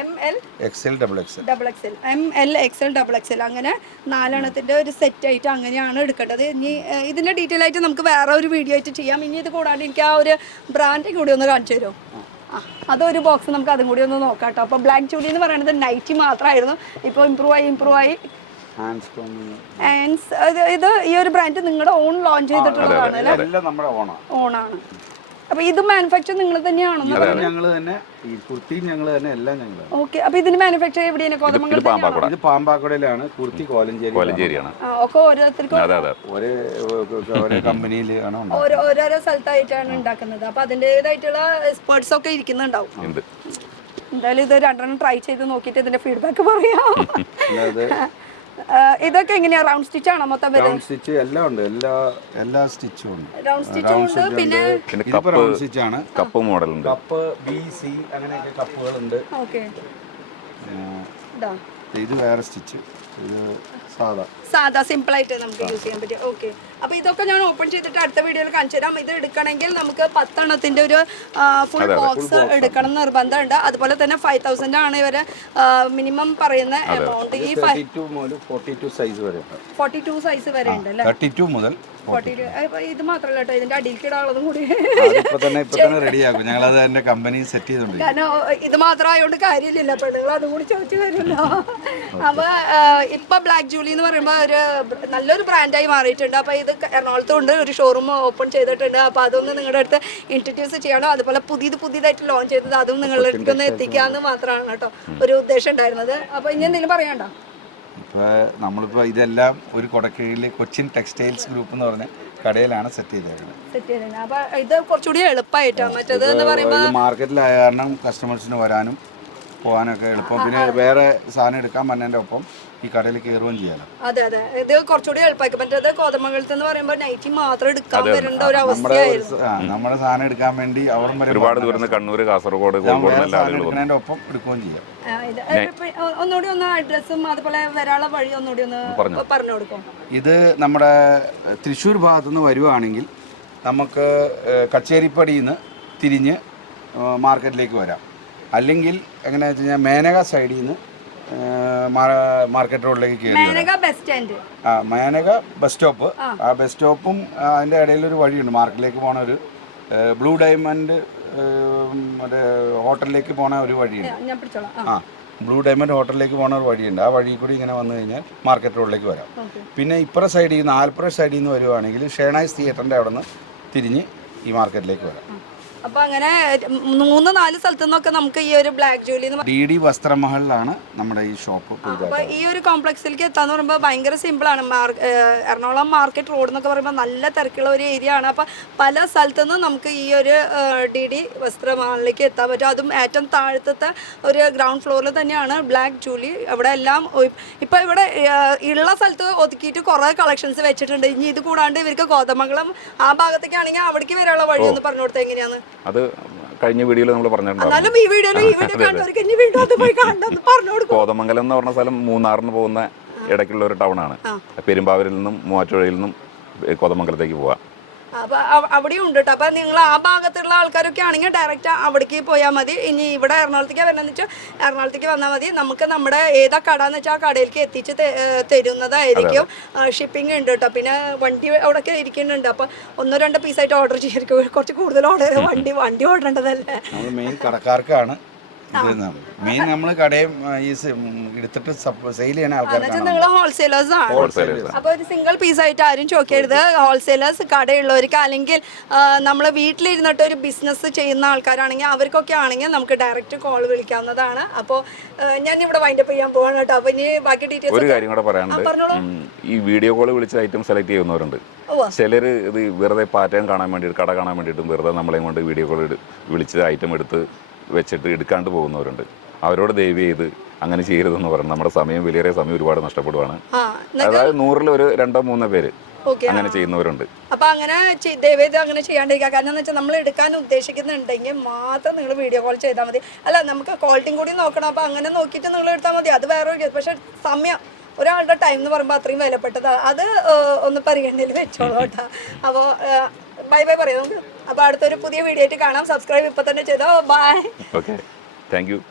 ML XL XXL ML XL XXL അങ്ങനെ 4 എണ്ണത്തിൻ്റെ ഒരു സെറ്റ് ആയിട്ട് അങ്ങനെയാണ് എടുക്കേണ്ടത്. ഇനി ഇതിൻ്റെ ഡീറ്റെയിൽ ആയിട്ട് നമുക്ക് വേറെ ഒരു വീഡിയോ ആയിട്ട് ചെയ്യാം. ഇനി ഇത് കൂടാണ്ട് എനിക്ക് ആ ഒരു ബ്രാൻഡ് കൂടി ഒന്ന് കാണിച്ചു തരുമോ? അതൊരു ബോക്സ് നമുക്ക് അതും കൂടി ഒന്ന് നോക്കാം കേട്ടോ. അപ്പോൾ ബ്ലാക്ക് ജൂലി എന്ന് പറയുന്നത് നൈറ്റി മാത്രമായിരുന്നു, ഇപ്പോൾ ഇമ്പ്രൂവ് ആയി. ഇത് ഈ ഒരു ബ്രാൻഡ് നിങ്ങളുടെ ഓൺ ലോഞ്ച് ചെയ്തിട്ടുള്ളതാണ് അല്ലേ? ഓണാണ്. അപ്പൊ ഇത് മാനുഫാക്ചർ നിങ്ങൾ തന്നെയാണോ? ഞങ്ങൾ തന്നെ, ഈ കുർത്തി ഞങ്ങൾ തന്നെ, എല്ലാം ഞങ്ങൾ. ഓക്കെ. അപ്പൊ ഇതിന്റെ മാനുഫാക്ചർ എവിടെയാണ്? കോതമംഗലം. ഇത് പാമ്പാക്കുടയിലാണ്, കുർത്തി കോലഞ്ചേരിയാണ്. ഒക്കെ ഓരോരുത്തർക്കും ഓരോ കമ്പനിയിൽ ആണ്, ഓരോരോ സ്ഥലത്തായിട്ടാണ് ഉണ്ടാക്കുന്നത്. അപ്പൊ അതിൻ്റെതായിട്ടുള്ള എക്സ്പേർട്സ് ഒക്കെ ഇരിക്കുന്നുണ്ടാവും. എന്തായാലും ഇത് 2 ട്രൈ ചെയ്ത് നോക്കിയിട്ട് ഇതിന്റെ ഫീഡ്ബാക്ക് പറയാം. ഇതൊക്കെ എങ്ങനെയാ? റൗണ്ട് സ്റ്റിച്ച് ആണോ മൊത്തം? റൗണ്ട് സ്റ്റിച്ച് എല്ലാം ഉണ്ട്, എല്ലാ സ്റ്റിച്ചും ഉണ്ട്. റൗണ്ട് സ്റ്റിച്ച് ഉണ്ട്, പിന്നെ റൗണ്ട് സ്റ്റിച്ച് ആണ്. കപ്പ് മോഡൽ ഉണ്ട്, കപ്പ് B C അങ്ങനെയൊക്കെ കപ്പുകൾ ഉണ്ട്. ഓക്കേ. ഇത് വേറെ സ്റ്റിച്ച്, ഇത് സാധാ സിമ്പിൾ ആയിട്ട് നമുക്ക് യൂസ് ചെയ്യാൻ പറ്റും. ഓക്കെ. അപ്പോൾ ഇതൊക്കെ ഞാൻ ഓപ്പൺ ചെയ്തിട്ട് അടുത്ത വീഡിയോയിൽ കാണിച്ചു തരാം. ഇത് എടുക്കണമെങ്കിൽ നമുക്ക് 10 എണ്ണത്തിൻ്റെ ഒരു ഫുൾ ബോക്സ് എടുക്കണം നിർബന്ധമുണ്ട്. അതുപോലെ തന്നെ 5000 ആണ് ഇവർ മിനിമം പറയുന്ന എമൗണ്ട്. ഈ 42 സൈസ് വരെ, 42 സൈസ് വരെ ഉണ്ട് അല്ലേ? 32 മുതൽ 42. ഇത് മാത്രമല്ല കേട്ടോ, ഇതിന്റെ അടിയിലേക്ക് ഇടാനുള്ളതും കൂടി ഇപ്പൊ തന്നെ റെഡിയാക്കും. ഞങ്ങൾ അത് എന്റെ കമ്പനി സെറ്റ് ചെയ്തോണ്ട്. കാരണം ഇത് മാത്രം ആയതുകൊണ്ട് കാര്യമില്ലല്ലോ, പെണ്ണുങ്ങൾ അതും കൂടി ചോദിച്ചു വരുമല്ലോ. അപ്പൊ ഇപ്പൊ ബ്ലാക്ക് ജൂലി എന്ന് പറയുമ്പോൾ ഒരു നല്ലൊരു ബ്രാൻഡായി മാറിയിട്ടുണ്ട്. അപ്പൊ ഇത് എറണാകുളത്തും ഉണ്ട്, ഒരു ഷോറൂം ഓപ്പൺ ചെയ്തിട്ടുണ്ട്. അപ്പൊ അതൊന്ന് നിങ്ങളുടെ അടുത്ത് ഇൻട്രൊഡ്യൂസ് ചെയ്യണം. അതുപോലെ പുതിയതായിട്ട് ലോഞ്ച് ചെയ്തത് അതും നിങ്ങളുടെ അടുത്ത് ഒന്ന് എത്തിക്കാന്ന് മാത്രമാണ് കേട്ടോ ഒരു ഉദ്ദേശം ഉണ്ടായിരുന്നത്. അപ്പൊ ഇനി എന്തെങ്കിലും പറയണ്ടോ? ഇപ്പോൾ നമ്മളിപ്പോൾ ഇതെല്ലാം ഒരു കൊടക്കീഴിൽ കൊച്ചിൻ ടെക്സ്റ്റൈൽസ് ഗ്രൂപ്പ് എന്ന് പറഞ്ഞ കടയിലാണ് സെറ്റ് ചെയ്തേക്കുന്നത്. അപ്പോൾ ഇത് കുറച്ചുകൂടി എളുപ്പമായിട്ടാണ്. മറ്റേത് എന്ന് പറയുമ്പോൾ മാർക്കറ്റിലായ കാരണം കസ്റ്റമേഴ്സിന് വരാനും പോകാനൊക്കെ എളുപ്പം. പിന്നെ വേറെ സാധനം എടുക്കാൻ വന്നതിൻ്റെ ഒപ്പം ഈ കടയിൽ കയറുകയും ചെയ്യാലോ. അതെ, ഇത് കുറച്ചുകൂടി എളുപ്പമായിരിക്കും. മറ്റേത് കോതമംഗലത്ത് എന്ന് പറയുമ്പോൾ നൈറ്റി മാത്രം എടുക്കാൻ വരേണ്ട ഒരു അവസ്ഥയായിരുന്നു. നമ്മുടെ സാധനം എടുക്കാൻ വേണ്ടി അവിടെ വരെ ഒരുപാട് ദൂരം, കണ്ണൂർ, കാസർഗോഡ്, എടുക്കുന്നതിൻ്റെ ഒപ്പം എടുക്കുകയും ചെയ്യാം. ഒന്നുകൂടി ഒന്ന് അഡ്രസ്സും അതുപോലെ വരാനുള്ള വഴി ഒന്നുകൂടി ഒന്ന് പറഞ്ഞു കൊടുക്കും. ഇത് നമ്മുടെ തൃശ്ശൂർ ഭാഗത്തുനിന്ന് വരുവാണെങ്കിൽ നമുക്ക് കച്ചേരിപ്പടിയിൽ നിന്ന് തിരിഞ്ഞ് മാർക്കറ്റിലേക്ക് വരാം. അല്ലെങ്കിൽ എങ്ങനെയാണെന്ന് വെച്ച് കഴിഞ്ഞാൽ മേനക സൈഡിൽ നിന്ന് മാർക്കറ്റ് റോഡിലേക്ക് കയറി മേനക ബസ് സ്റ്റോപ്പ്. ആ ബസ് സ്റ്റോപ്പും അതിൻ്റെ ഇടയിലൊരു വഴിയുണ്ട് മാർക്കറ്റിലേക്ക് പോണ ഒരു ബ്ലൂ ഡയമണ്ട് മറ്റേ ഹോട്ടലിലേക്ക് പോണ ഒരു വഴിയുണ്ട്. ബ്ലൂ ഡയമണ്ട് ഹോട്ടലിലേക്ക് പോണ ഒരു വഴിയുണ്ട്. ആ വഴി കൂടി ഇങ്ങനെ വന്നു കഴിഞ്ഞാൽ മാർക്കറ്റ് റോഡിലേക്ക് വരാം. പിന്നെ ഇപ്പുറ സൈഡിൽ നിന്ന് ആലപ്പുഴ സൈഡിൽ നിന്ന് വരുവാണെങ്കിൽ ഷേണായ്സ് തിയേറ്ററിൻ്റെ അവിടെ നിന്ന് തിരിഞ്ഞ് ഈ മാർക്കറ്റിലേക്ക് വരാം. അപ്പൊ അങ്ങനെ 3-4 സ്ഥലത്തു നിന്നൊക്കെ നമുക്ക് ഈ ഒരു ബ്ലാക്ക് ജൂലി DD വസ്ത്രമഹലിലാണ് നമ്മുടെ ഈ ഷോപ്പ്. അപ്പൊ ഈ ഒരു കോംപ്ലക്സിലേക്ക് എത്താന്ന് പറയുമ്പോൾ ഭയങ്കര സിമ്പിൾ ആണ്. എറണാകുളം മാർക്കറ്റ് റോഡ് എന്നൊക്കെ പറയുമ്പോൾ നല്ല തിരക്കുള്ള ഒരു ഏരിയ ആണ്. അപ്പൊ പല സ്ഥലത്തു നിന്നും നമുക്ക് ഈ ഒരു DD വസ്ത്രമഹലിലേക്ക് എത്താൻ പറ്റും. അതും ഏറ്റവും താഴത്തെ ഒരു ഗ്രൗണ്ട് ഫ്ലോറിൽ തന്നെയാണ് ബ്ലാക്ക് ജൂലി. അവിടെ എല്ലാം ഇപ്പൊ ഇവിടെ ഉള്ള സ്ഥലത്ത് ഒതുക്കിയിട്ട് കുറെ കളക്ഷൻസ് വെച്ചിട്ടുണ്ട്. ഇനി ഇത് കൂടാണ്ട് ഇവർക്ക് കോതമംഗലം ആ ഭാഗത്തേക്കാണെങ്കിൽ അവിടേക്ക് വരാനുള്ള വഴി ഒന്ന് പറഞ്ഞു കൊടുത്താൽ എങ്ങനെയാണ്? അത് കഴിഞ്ഞ വീഡിയോയിൽ നമ്മൾ പറഞ്ഞിട്ടുണ്ടായിരുന്നു. കോതമംഗലം എന്ന് പറഞ്ഞ സ്ഥലം മൂന്നാറിന് പോകുന്ന ഇടയ്ക്കുള്ള ഒരു ടൗൺ ആണ്. പെരുമ്പാവൂരിൽ നിന്നും മൂവാറ്റുപുഴയിൽ നിന്നും കോതമംഗലത്തേക്ക് പോവാം. അപ്പോൾ അവിടെയും ഉണ്ട് കേട്ടോ. അപ്പോൾ നിങ്ങൾ ആ ഭാഗത്തുള്ള ആൾക്കാരൊക്കെ ആണെങ്കിൽ ഡയറക്റ്റ് അവിടേക്ക് പോയാൽ മതി. ഇനി ഇവിടെ എറണാകുളത്തേക്ക് വരണമെന്ന് വെച്ചാൽ എറണാകുളത്തേക്ക് വന്നാൽ മതി. നമുക്ക് നമ്മുടെ ഏതാ കട എന്ന് വെച്ചാൽ ആ കടയിലേക്ക് എത്തിച്ച് തരുന്നതായിരിക്കും. ഷിപ്പിംഗ് ഉണ്ട് കേട്ടോ. പിന്നെ വണ്ടി അവിടെയൊക്കെ ഇരിക്കുന്നുണ്ട്. അപ്പോൾ 1-2 പീസായിട്ട് ഓർഡർ ചെയ്തിരിക്കും. കുറച്ച് കൂടുതൽ ഓർഡർ വണ്ടി ഓടേണ്ടതല്ലേ. നമ്മൾ മെയിൻ കടക്കാർക്കാണ് മെയിൻ. നമ്മൾ കടയും ഈ എടുത്തിട്ട് സെയിൽ ചെയ്യുന്ന ആൾക്കാർക്കാണ്. നിങ്ങൾ ഹോൾസെയിലേഴ്സ് ആണ്. അപ്പോൾ ഒരു സിംഗിൾ പീസായിട്ട് ആരും ചോദിക്കരുത്. ഹോൾസെയിലേഴ്സ് കടയുള്ളവർക്ക് അല്ലെങ്കിൽ നമ്മൾ വീട്ടിലിരുന്നിട്ട് ഒരു ബിസിനസ് ചെയ്യുന്ന ആൾക്കാരാണെങ്കിൽ അവർക്കൊക്കെ ആണെങ്കിൽ നമുക്ക് ഡയറക്റ്റ് കോൾ വിളിക്കാവുന്നതാണ്. അപ്പോൾ ഞാൻ ഇവിടെ വൈൻഡപ്പ് ചെയ്യാൻ പോവാണ് കേട്ടോ. അപ്പോൾ ഇനി ബാക്കി ഡീറ്റെയിൽസ് ഒരു കാര്യം കൂടെ പറയാനുണ്ട്. ഈ വീഡിയോ കോൾ വിളിച്ച് ഐറ്റം സെലക്ട് ചെയ്യുന്നവരുണ്ട്. ചിലർ ഇത് വെറുതെ പാറ്റേൺ കാണാൻ വേണ്ടിയിട്ട് കട കാണാൻ വേണ്ടിയിട്ടും വെറുതെ നമ്മളെയും കൊണ്ട് വീഡിയോ കോൾ വിളിച്ച് ഐറ്റം എടുത്ത് വെച്ചിട്ട് എടുക്കാണ്ട് പോകുന്നവരുണ്ട്. അവരോട് ദയവ് ചെയ്ത് അങ്ങനെ ചെയ്യരുതെന്ന് പറഞ്ഞു. നമ്മുടെ സമയം വിലയേറിയ സമയം ഒരുപാട് നഷ്ടപ്പെടുവാണ്. അതായത് 100-ൽ ഒരു 2-3 പേര് അങ്ങനെ ചെയ്യുന്നവരുണ്ട്. അപ്പൊ അങ്ങനെ ദയവേത് അങ്ങനെ ചെയ്യാണ്ടിരിക്കുക. കാരണം എന്ന് വെച്ചാൽ നമ്മൾ എടുക്കാൻ ഉദ്ദേശിക്കുന്നുണ്ടെങ്കിൽ മാത്രം നിങ്ങൾ വീഡിയോ കോൾ ചെയ്താൽ മതി. അല്ല, നമുക്ക് ക്വാളിറ്റിയും കൂടി നോക്കണം. അപ്പൊ അങ്ങനെ നോക്കിയിട്ട് നിങ്ങൾ എടുത്താൽ മതി. അത് വേറെ ഒരു. പക്ഷെ സമയം, ഒരാളുടെ ടൈം എന്ന് പറയുമ്പോൾ അത്രയും വിലപ്പെട്ടതാണ്. അത് ഒന്ന് പരിഗണനയിൽ വെച്ചോളൂ കേട്ടോ. അപ്പോൾ ബൈ ബൈ പറയാം നമുക്ക്. അപ്പോൾ അടുത്തൊരു പുതിയ വീഡിയോ ആയിട്ട് കാണാം. സബ്സ്ക്രൈബ് ഇപ്പം തന്നെ ചെയ്തോ. ബൈ. Okay, thank you.